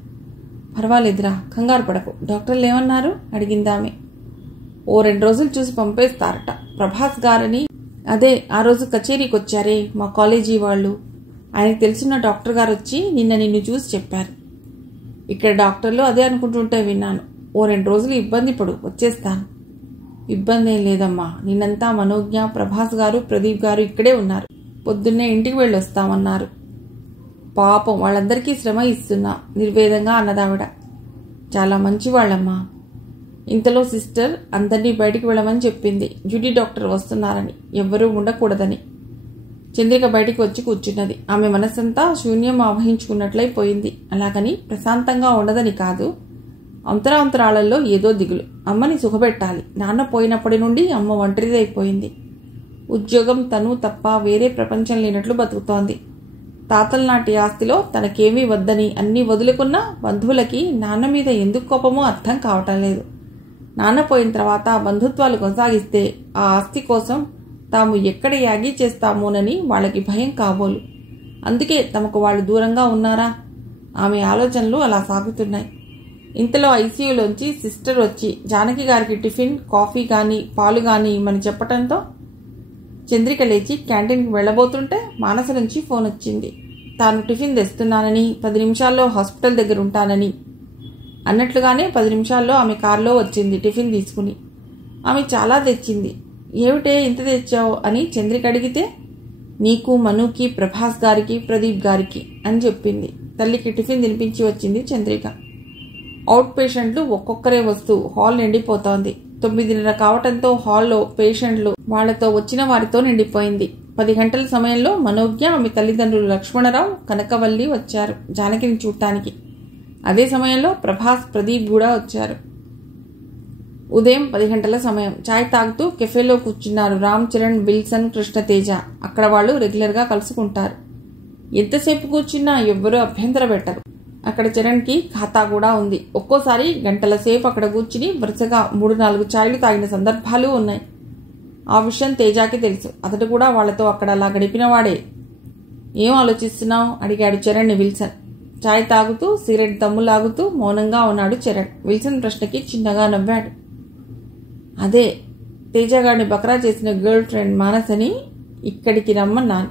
పర్వాలేదురా, కంగారు పడకు, డాక్టర్లు ఏమన్నారు అడిగింది ఆమె. ఓ 2 రోజులు చూసి పంపేస్తారట. ప్రభాస్ గారని, అదే ఆ రోజు కచేరీకి వచ్చారే మా కాలేజీ వాళ్ళు, ఆయనకు తెలిసిన డాక్టర్ గారు వచ్చి నిన్ను చూసి చెప్పారు. ఇక్కడ డాక్టర్లు అదే అనుకుంటుంటే విన్నాను. ఓ 2 రోజులు ఇబ్బంది పడు, వచ్చేస్తాను. ఇబ్బంది ఏం లేదమ్మా, నిన్నంతా మనోజ్ఞ, ప్రభాస్ గారు, ప్రదీప్ గారు ఇక్కడే ఉన్నారు. పొద్దున్నే ఇంటికి వెళ్ళొస్తామన్నారు. పాపం వాళ్ళందరికీ శ్రమ ఇస్తున్నా నిర్వేదంగా అన్నదావిడ. చాలా మంచివాళ్ళమ్మా. ఇంతలో సిస్టర్ అందరినీ బయటికి వెళ్ళమని చెప్పింది. డ్యూటీ డాక్టర్ వస్తున్నారని, ఎవ్వరూ ఉండకూడదని. చంద్రిక బయటికి వచ్చి కూర్చున్నది. ఆమె మనసంతా శూన్యం ఆవహించుకున్నట్లయిపోయింది. అలాగని ప్రశాంతంగా ఉండదని కాదు, అంతరాంతరాళల్లో ఏదో దిగులు. అమ్మని సుఖపెట్టాలి. నాన్న పోయినప్పటి నుండి అమ్మ ఒంటరిదైపోయింది. ఉద్యోగం తను తప్ప వేరే ప్రపంచం లేనట్లు బతుకుతోంది. తాతల నాటి ఆస్తిలో తనకేమీ వద్దని అన్నీ వదులుకున్న బంధువులకి నాన్న మీద ఎందుకు కోపమో అర్థం కావటం లేదు. నాన్న పోయిన తర్వాత బంధుత్వాలు కొనసాగిస్తే ఆ ఆస్తి కోసం తాము ఎక్కడ యాగి చేస్తామోనని వాళ్ళకి భయం కాబోలు. అందుకే తమకు వాళ్ళు దూరంగా ఉన్నారా? ఆమె ఆలోచనలు అలా సాగుతున్నాయి. ఇంతలో ఐసీయూలోంచి సిస్టర్ వచ్చి జానకి గారికి టిఫిన్, కాఫీ కానీ పాలు కానీ ఇమ్మని చెప్పడంతో చంద్రిక లేచి క్యాంటీన్కి వెళ్లబోతుంటే మానస నుంచి ఫోన్ వచ్చింది. తాను టిఫిన్ తెస్తున్నానని, 10 నిమిషాల్లో హాస్పిటల్ దగ్గర ఉంటానని అన్నట్లుగానే 10 నిమిషాల్లో ఆమె కారులో వచ్చింది టిఫిన్ తీసుకుని. ఆమె చాలా తెచ్చింది. ఏమిటే ఇంత తెచ్చావు అని చంద్రిక అడిగితే, నీకు, మనుకి, ప్రభాస్ గారికి, ప్రదీప్ గారికి అని చెప్పింది. తల్లికి టిఫిన్ తినిపించి వచ్చింది చంద్రిక. అవుట్ పేషెంట్లు ఒక్కొక్కరే వస్తూ హాల్ నిండిపోతోంది. 9:30 కావటంతో హాల్లో పేషెంట్లు వాళ్లతో వచ్చిన వారితో నిండిపోయింది. 10 గంటల సమయంలో మనోజ్ఞ, ఆమె తల్లిదండ్రులు లక్ష్మణరావు, కనకవల్లి వచ్చారు జానకిని చూడటానికి. అదే సమయంలో ప్రభాస్, ప్రదీప్ కూడా వచ్చారు. ఉదయం 10 గంటల సమయం. చాయ్ తాగుతూ కెఫేలో కూర్చున్నారు రామ్ చరణ్, విల్సన్, కృష్ణతేజ. అక్కడ వాళ్ళు రెగ్యులర్గా కలుసుకుంటారు. ఎంతసేపు కూర్చున్నా ఎవ్వరూ అభ్యంతర పెట్టరు. అక్కడ చరణ్కి ఖాతా కూడా ఉంది. ఒక్కోసారి గంటల సేపు అక్కడ కూర్చుని వరుసగా 3-4 చాయ్లు తాగిన సందర్భాలు ఉన్నాయి. ఆ విషయం తేజాకి తెలుసు. అతడు కూడా వాళ్లతో అక్కడ అలా గడిపినవాడే. ఏం ఆలోచిస్తున్నావు అడిగాడు చరణ్ని విల్సన్. చాయ్ తాగుతూ సిగరెట్ దమ్ము లాగుతూ మౌనంగా ఉన్నాడు చరణ్. విల్సన్ ప్రశ్నకి చిన్నగా నవ్వాడు. అదే తేజగాడిని బకరా చేసిన గర్ల్ ఫ్రెండ్ మానసని ఇక్కడికి రమ్మన్నాను,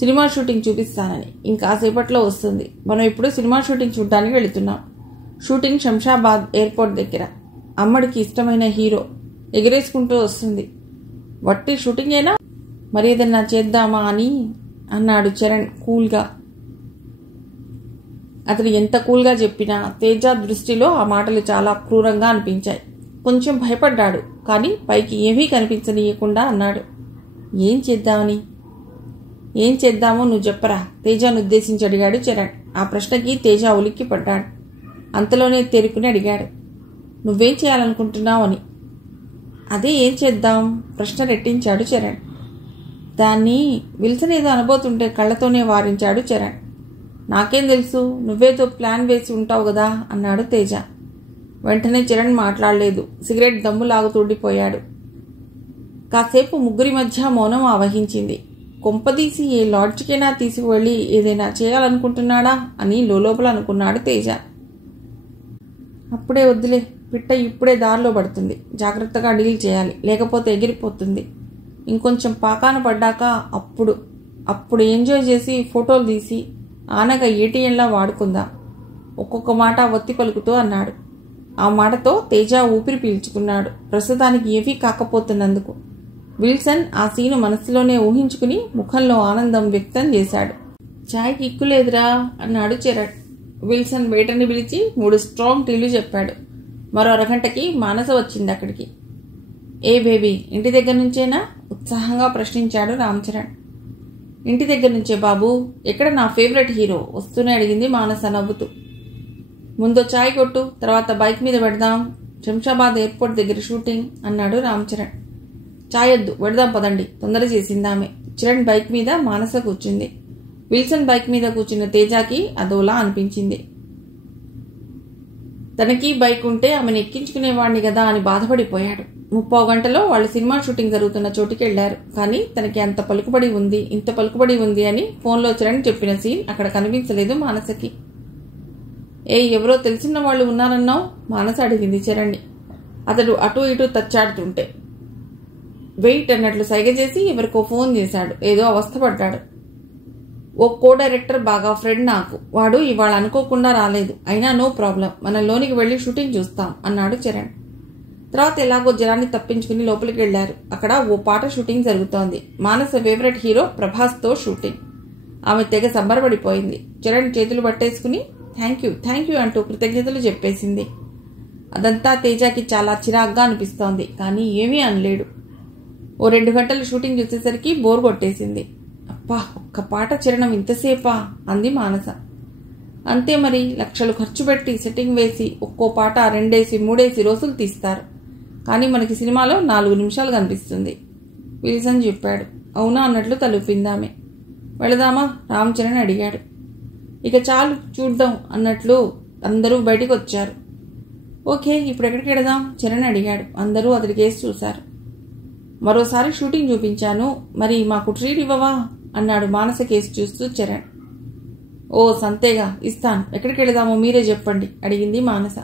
సినిమా షూటింగ్ చూపిస్తానని. ఇంకాసేపట్లో వస్తుంది. మనం ఇప్పుడు సినిమా షూటింగ్ చూడడానికి వెళుతున్నాం. షూటింగ్ శంషాబాద్ ఎయిర్పోర్ట్ దగ్గర. అమ్మడికి ఇష్టమైన హీరో ఎగరేసుకుంటూ వస్తుంది. వట్టి షూటింగేనా, మరేదన్నా చేద్దామా అని అన్నాడు చరణ్ కూల్గా. అతడు ఎంత కూల్గా చెప్పినా తేజ దృష్టిలో ఆ మాటలు చాలా క్రూరంగా అనిపించాయి. కొంచెం భయపడ్డాడు. కానీ పైకి ఏమీ కనిపించనీయకుండా అన్నాడు, ఏం చేద్దామని? ఏం చేద్దామో నువ్వు చెప్పరా తేజను ఉద్దేశించి అడిగాడు చరణ్. ఆ ప్రశ్నకి తేజ ఉలిక్కి పడ్డాడు. అంతలోనే తేరుకుని అడిగాడు, నువ్వేం చేయాలనుకుంటున్నావు అని. అదే ఏం చేద్దాం? ప్రశ్న రెట్టించాడు చరణ్. దాన్ని విల్సన్ ఏదో అనబోతుంటే కళ్ళతోనే వారించాడు చరణ్. నాకేం తెలుసు, నువ్వేదో ప్లాన్ వేసి ఉంటావు కదా అన్నాడు తేజ. వెంటనే చరణ్ మాట్లాడలేదు. సిగరెట్ దమ్ము లాగుతుండిపోయాడు. కాసేపు ముగ్గురి మధ్య మౌనం ఆవహించింది. కొంపదీసి ఏ లాడ్జ్కైనా తీసుకువెళ్ళి ఏదైనా చేయాలనుకుంటున్నాడా అని లోపల అనుకున్నాడు తేజ. అప్పుడే వద్దులే, పిట్ట ఇప్పుడే దారిలో పడుతుంది. జాగ్రత్తగా డీల్ చేయాలి, లేకపోతే ఎగిరిపోతుంది. ఇంకొంచెం పాకాన పడ్డాక అప్పుడు ఎంజాయ్ చేసి ఫోటోలు తీసి ఆనగా ఏటీఎంలా వాడుకుందాం. ఒక్కొక్క మాట ఒత్తి పలుకుతూ అన్నాడు. ఆ మాటతో తేజ ఊపిరి పీల్చుకున్నాడు. ప్రస్తుతానికి ఏవీ కాకపోతున్నందుకు. విల్సన్ ఆ సీను మనసులోనే ఊహించుకుని ముఖంలో ఆనందం వ్యక్తం చేశాడు. చాయ్ కిక్కులేదురా అన్నాడు చరణ్. విల్సన్ వెయిటర్ని పిలిచి 3 స్ట్రాంగ్ టీలు చెప్పాడు. మరో అరగంటకి మానస వచ్చింది అక్కడికి. ఏ బేబీ, ఇంటి దగ్గర నుంచేనా? ఉత్సాహంగా ప్రశ్నించాడు రామ్ చరణ్. ఇంటి దగ్గర నుంచే బాబు. ఎక్కడ నా ఫేవరెట్ హీరో? వస్తూనే అడిగింది మానస నవ్వుతూ. ముందు చాయ్ కొట్టు, తర్వాత బైక్ మీద పెడదాం. శంషాబాద్ ఎయిర్పోర్ట్ దగ్గర షూటింగ్ అన్నాడు రామ్ చరణ్. చాయ్ వద్దు, పెడదాం పదండి, తొందర చేసిందామె. చరణ్ బైక్ మీద మానస కూర్చుంది. విల్సన్ బైక్ మీద కూర్చున్న తేజాకి అదోలా అనిపించింది. తనకి బైక్ ఉంటే ఆమెను ఎక్కించుకునేవాణ్ణి కదా అని బాధపడిపోయాడు. 30 గంటలో వాళ్ళు సినిమా షూటింగ్ జరుగుతున్న చోటికి వెళ్లారు. కానీ తనకి అంత పలుకుబడి ఉంది, ఇంత పలుకుబడి ఉంది అని ఫోన్లో చరణ్ చెప్పిన సీన్ అక్కడ కనిపించలేదు మానసకి. ఎవరో తెలిసిన వాళ్ళు ఉన్నారన్నావు? మానస అడిగింది చరణ్ని. అతడు అటూ ఇటూ తచ్చాడుతుంటే వెయిట్ అన్నట్లు సైగ చేసి ఎవరికో ఫోన్ చేశాడు. ఏదో అవస్థపడ్డాడు. ఓ కో డైరెక్టర్ బాగా ఫ్రెండ్ నాకు. వాడు ఇవాళ అనుకోకుండా రాలేదు. అయినా నో ప్రాబ్లం, మనం లోనికి వెళ్లి షూటింగ్ చూస్తాం అన్నాడు చరణ్. తర్వాత ఎలాగో జనాన్ని తప్పించుకుని లోపలికి వెళ్లారు. అక్కడ ఓ పాట షూటింగ్ జరుగుతోంది. మానస ఫేవరెట్ హీరో ప్రభాస్తో షూటింగ్. ఆమె తెగ సంబరపడిపోయింది. చరణ్ చేతులు పట్టేసుకుని థ్యాంక్ యూ అంటూ కృతజ్ఞతలు చెప్పేసింది. అదంతా తేజాకి చాలా చిరాగ్గా అనిపిస్తోంది. కానీ ఏమీ అనలేడు. ఓ 2 గంటలు షూటింగ్ చూసేసరికి బోర్ కొట్టేసింది. అప్పా, ఒక్క పాట చరణం ఇంతసేపా అంది మానస. అంతే మరి, లక్షలు ఖర్చు పెట్టి సెట్టింగ్ వేసి ఒక్కో పాట 2 3 రోజులు తీస్తారు. కానీ మనకి సినిమాలో 4 నిమిషాలు కనిపిస్తుంది విల్సన్ చెప్పాడు. అవునా అన్నట్లు తలుపిందామె. వెళదామా? రామ్ చరణ్ అడిగాడు. ఇక చాలు చూడ్డం అన్నట్లు అందరూ బయటికి వచ్చారు. ఓకే, ఇప్పుడు ఎక్కడికి వెళదాం? చరణ్ అడిగాడు. అందరూ అతడి కేసు చూశారు. మరోసారి షూటింగ్ చూపించాను, మరి మాకు ట్రీట్ ఇవ్వవా అన్నాడు మానస కేసు చూస్తూ చరణ్. ఓ సంతేగా, ఇస్తాను. ఎక్కడికి వెళదామో మీరే చెప్పండి అడిగింది మానస.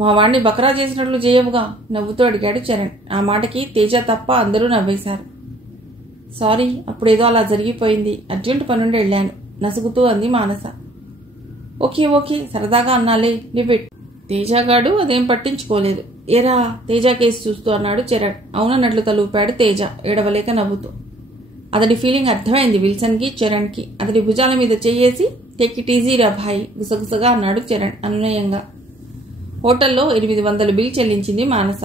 మా వాణ్ణి బకరా చేసినట్లు చేయవుగా నవ్వుతూ అడిగాడు చరణ్. ఆ మాటకి తేజ తప్ప అందరూ నవ్వేశారు. సారీ, అప్పుడేదో అలా జరిగిపోయింది. అర్జెంట్ పనుండి వెళ్ళాను నసుగుతూ అంది మానస. ఓకే సరదాగా అన్నాలే, లివిట్. తేజగాడు అదేం పట్టించుకోలేదు. ఏరా తేజ కేసు చూస్తూ అన్నాడు చరణ్. అవునన్నట్లు తలూపాడు తేజ ఏడవలేక నవ్వుతూ. అతడి ఫీలింగ్ అర్థమైంది విల్సన్కి, చరణ్కి. అతడి భుజాల మీద చెయ్యేసి టేక్ ఇట్ ఈజీ రా భాయ్ గుసగుసగా అన్నాడు చరణ్ అనునయంగా. హోటల్లో 800 బిల్ చెల్లించింది మానస.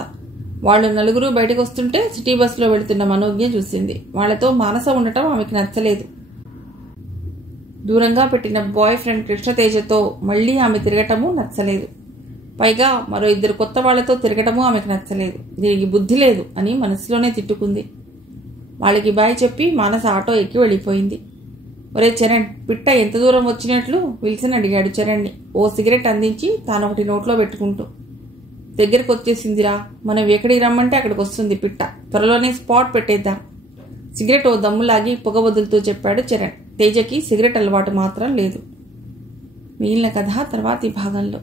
వాళ్ళు 4 బయటకు వస్తుంటే సిటీ బస్సులో వెళుతున్న మనోజ్ఞ చూసింది. వాళ్లతో మానస ఉండటం ఆమెకి నచ్చలేదు. దూరంగా పెట్టిన బాయ్ ఫ్రెండ్ కృష్ణతేజతో మళ్లీ ఆమె తిరగటమూ నచ్చలేదు. పైగా మరో 2 కొత్త వాళ్లతో తిరగటమూ ఆమెకు నచ్చలేదు. దీనికి బుద్ధి లేదు అని మనసులోనే తిట్టుకుంది. వాళ్ళకి బాయ్ చెప్పి మానస ఆటో ఎక్కి వెళ్ళిపోయింది. ఒరే చరణ్, పిట్ట ఎంత దూరం వచ్చినట్లు విల్సన్ అడిగాడు చరణ్ని ఓ సిగరెట్ అందించి తానొకటి నోట్లో పెట్టుకుంటూ. దగ్గరకు వచ్చేసిందిరా, మనం ఎక్కడికి రమ్మంటే అక్కడికి వస్తుంది పిట్ట. త్వరలోనే స్పాట్ పెట్టేద్దాం. సిగరెట్ ఓ దమ్ములాగి పొగ వదులుతూ చెప్పాడు చరణ్. తేజకి సిగరెట్ అలవాటు మాత్రం లేదు. మిగిలిన కథ తర్వాతి భాగంలో.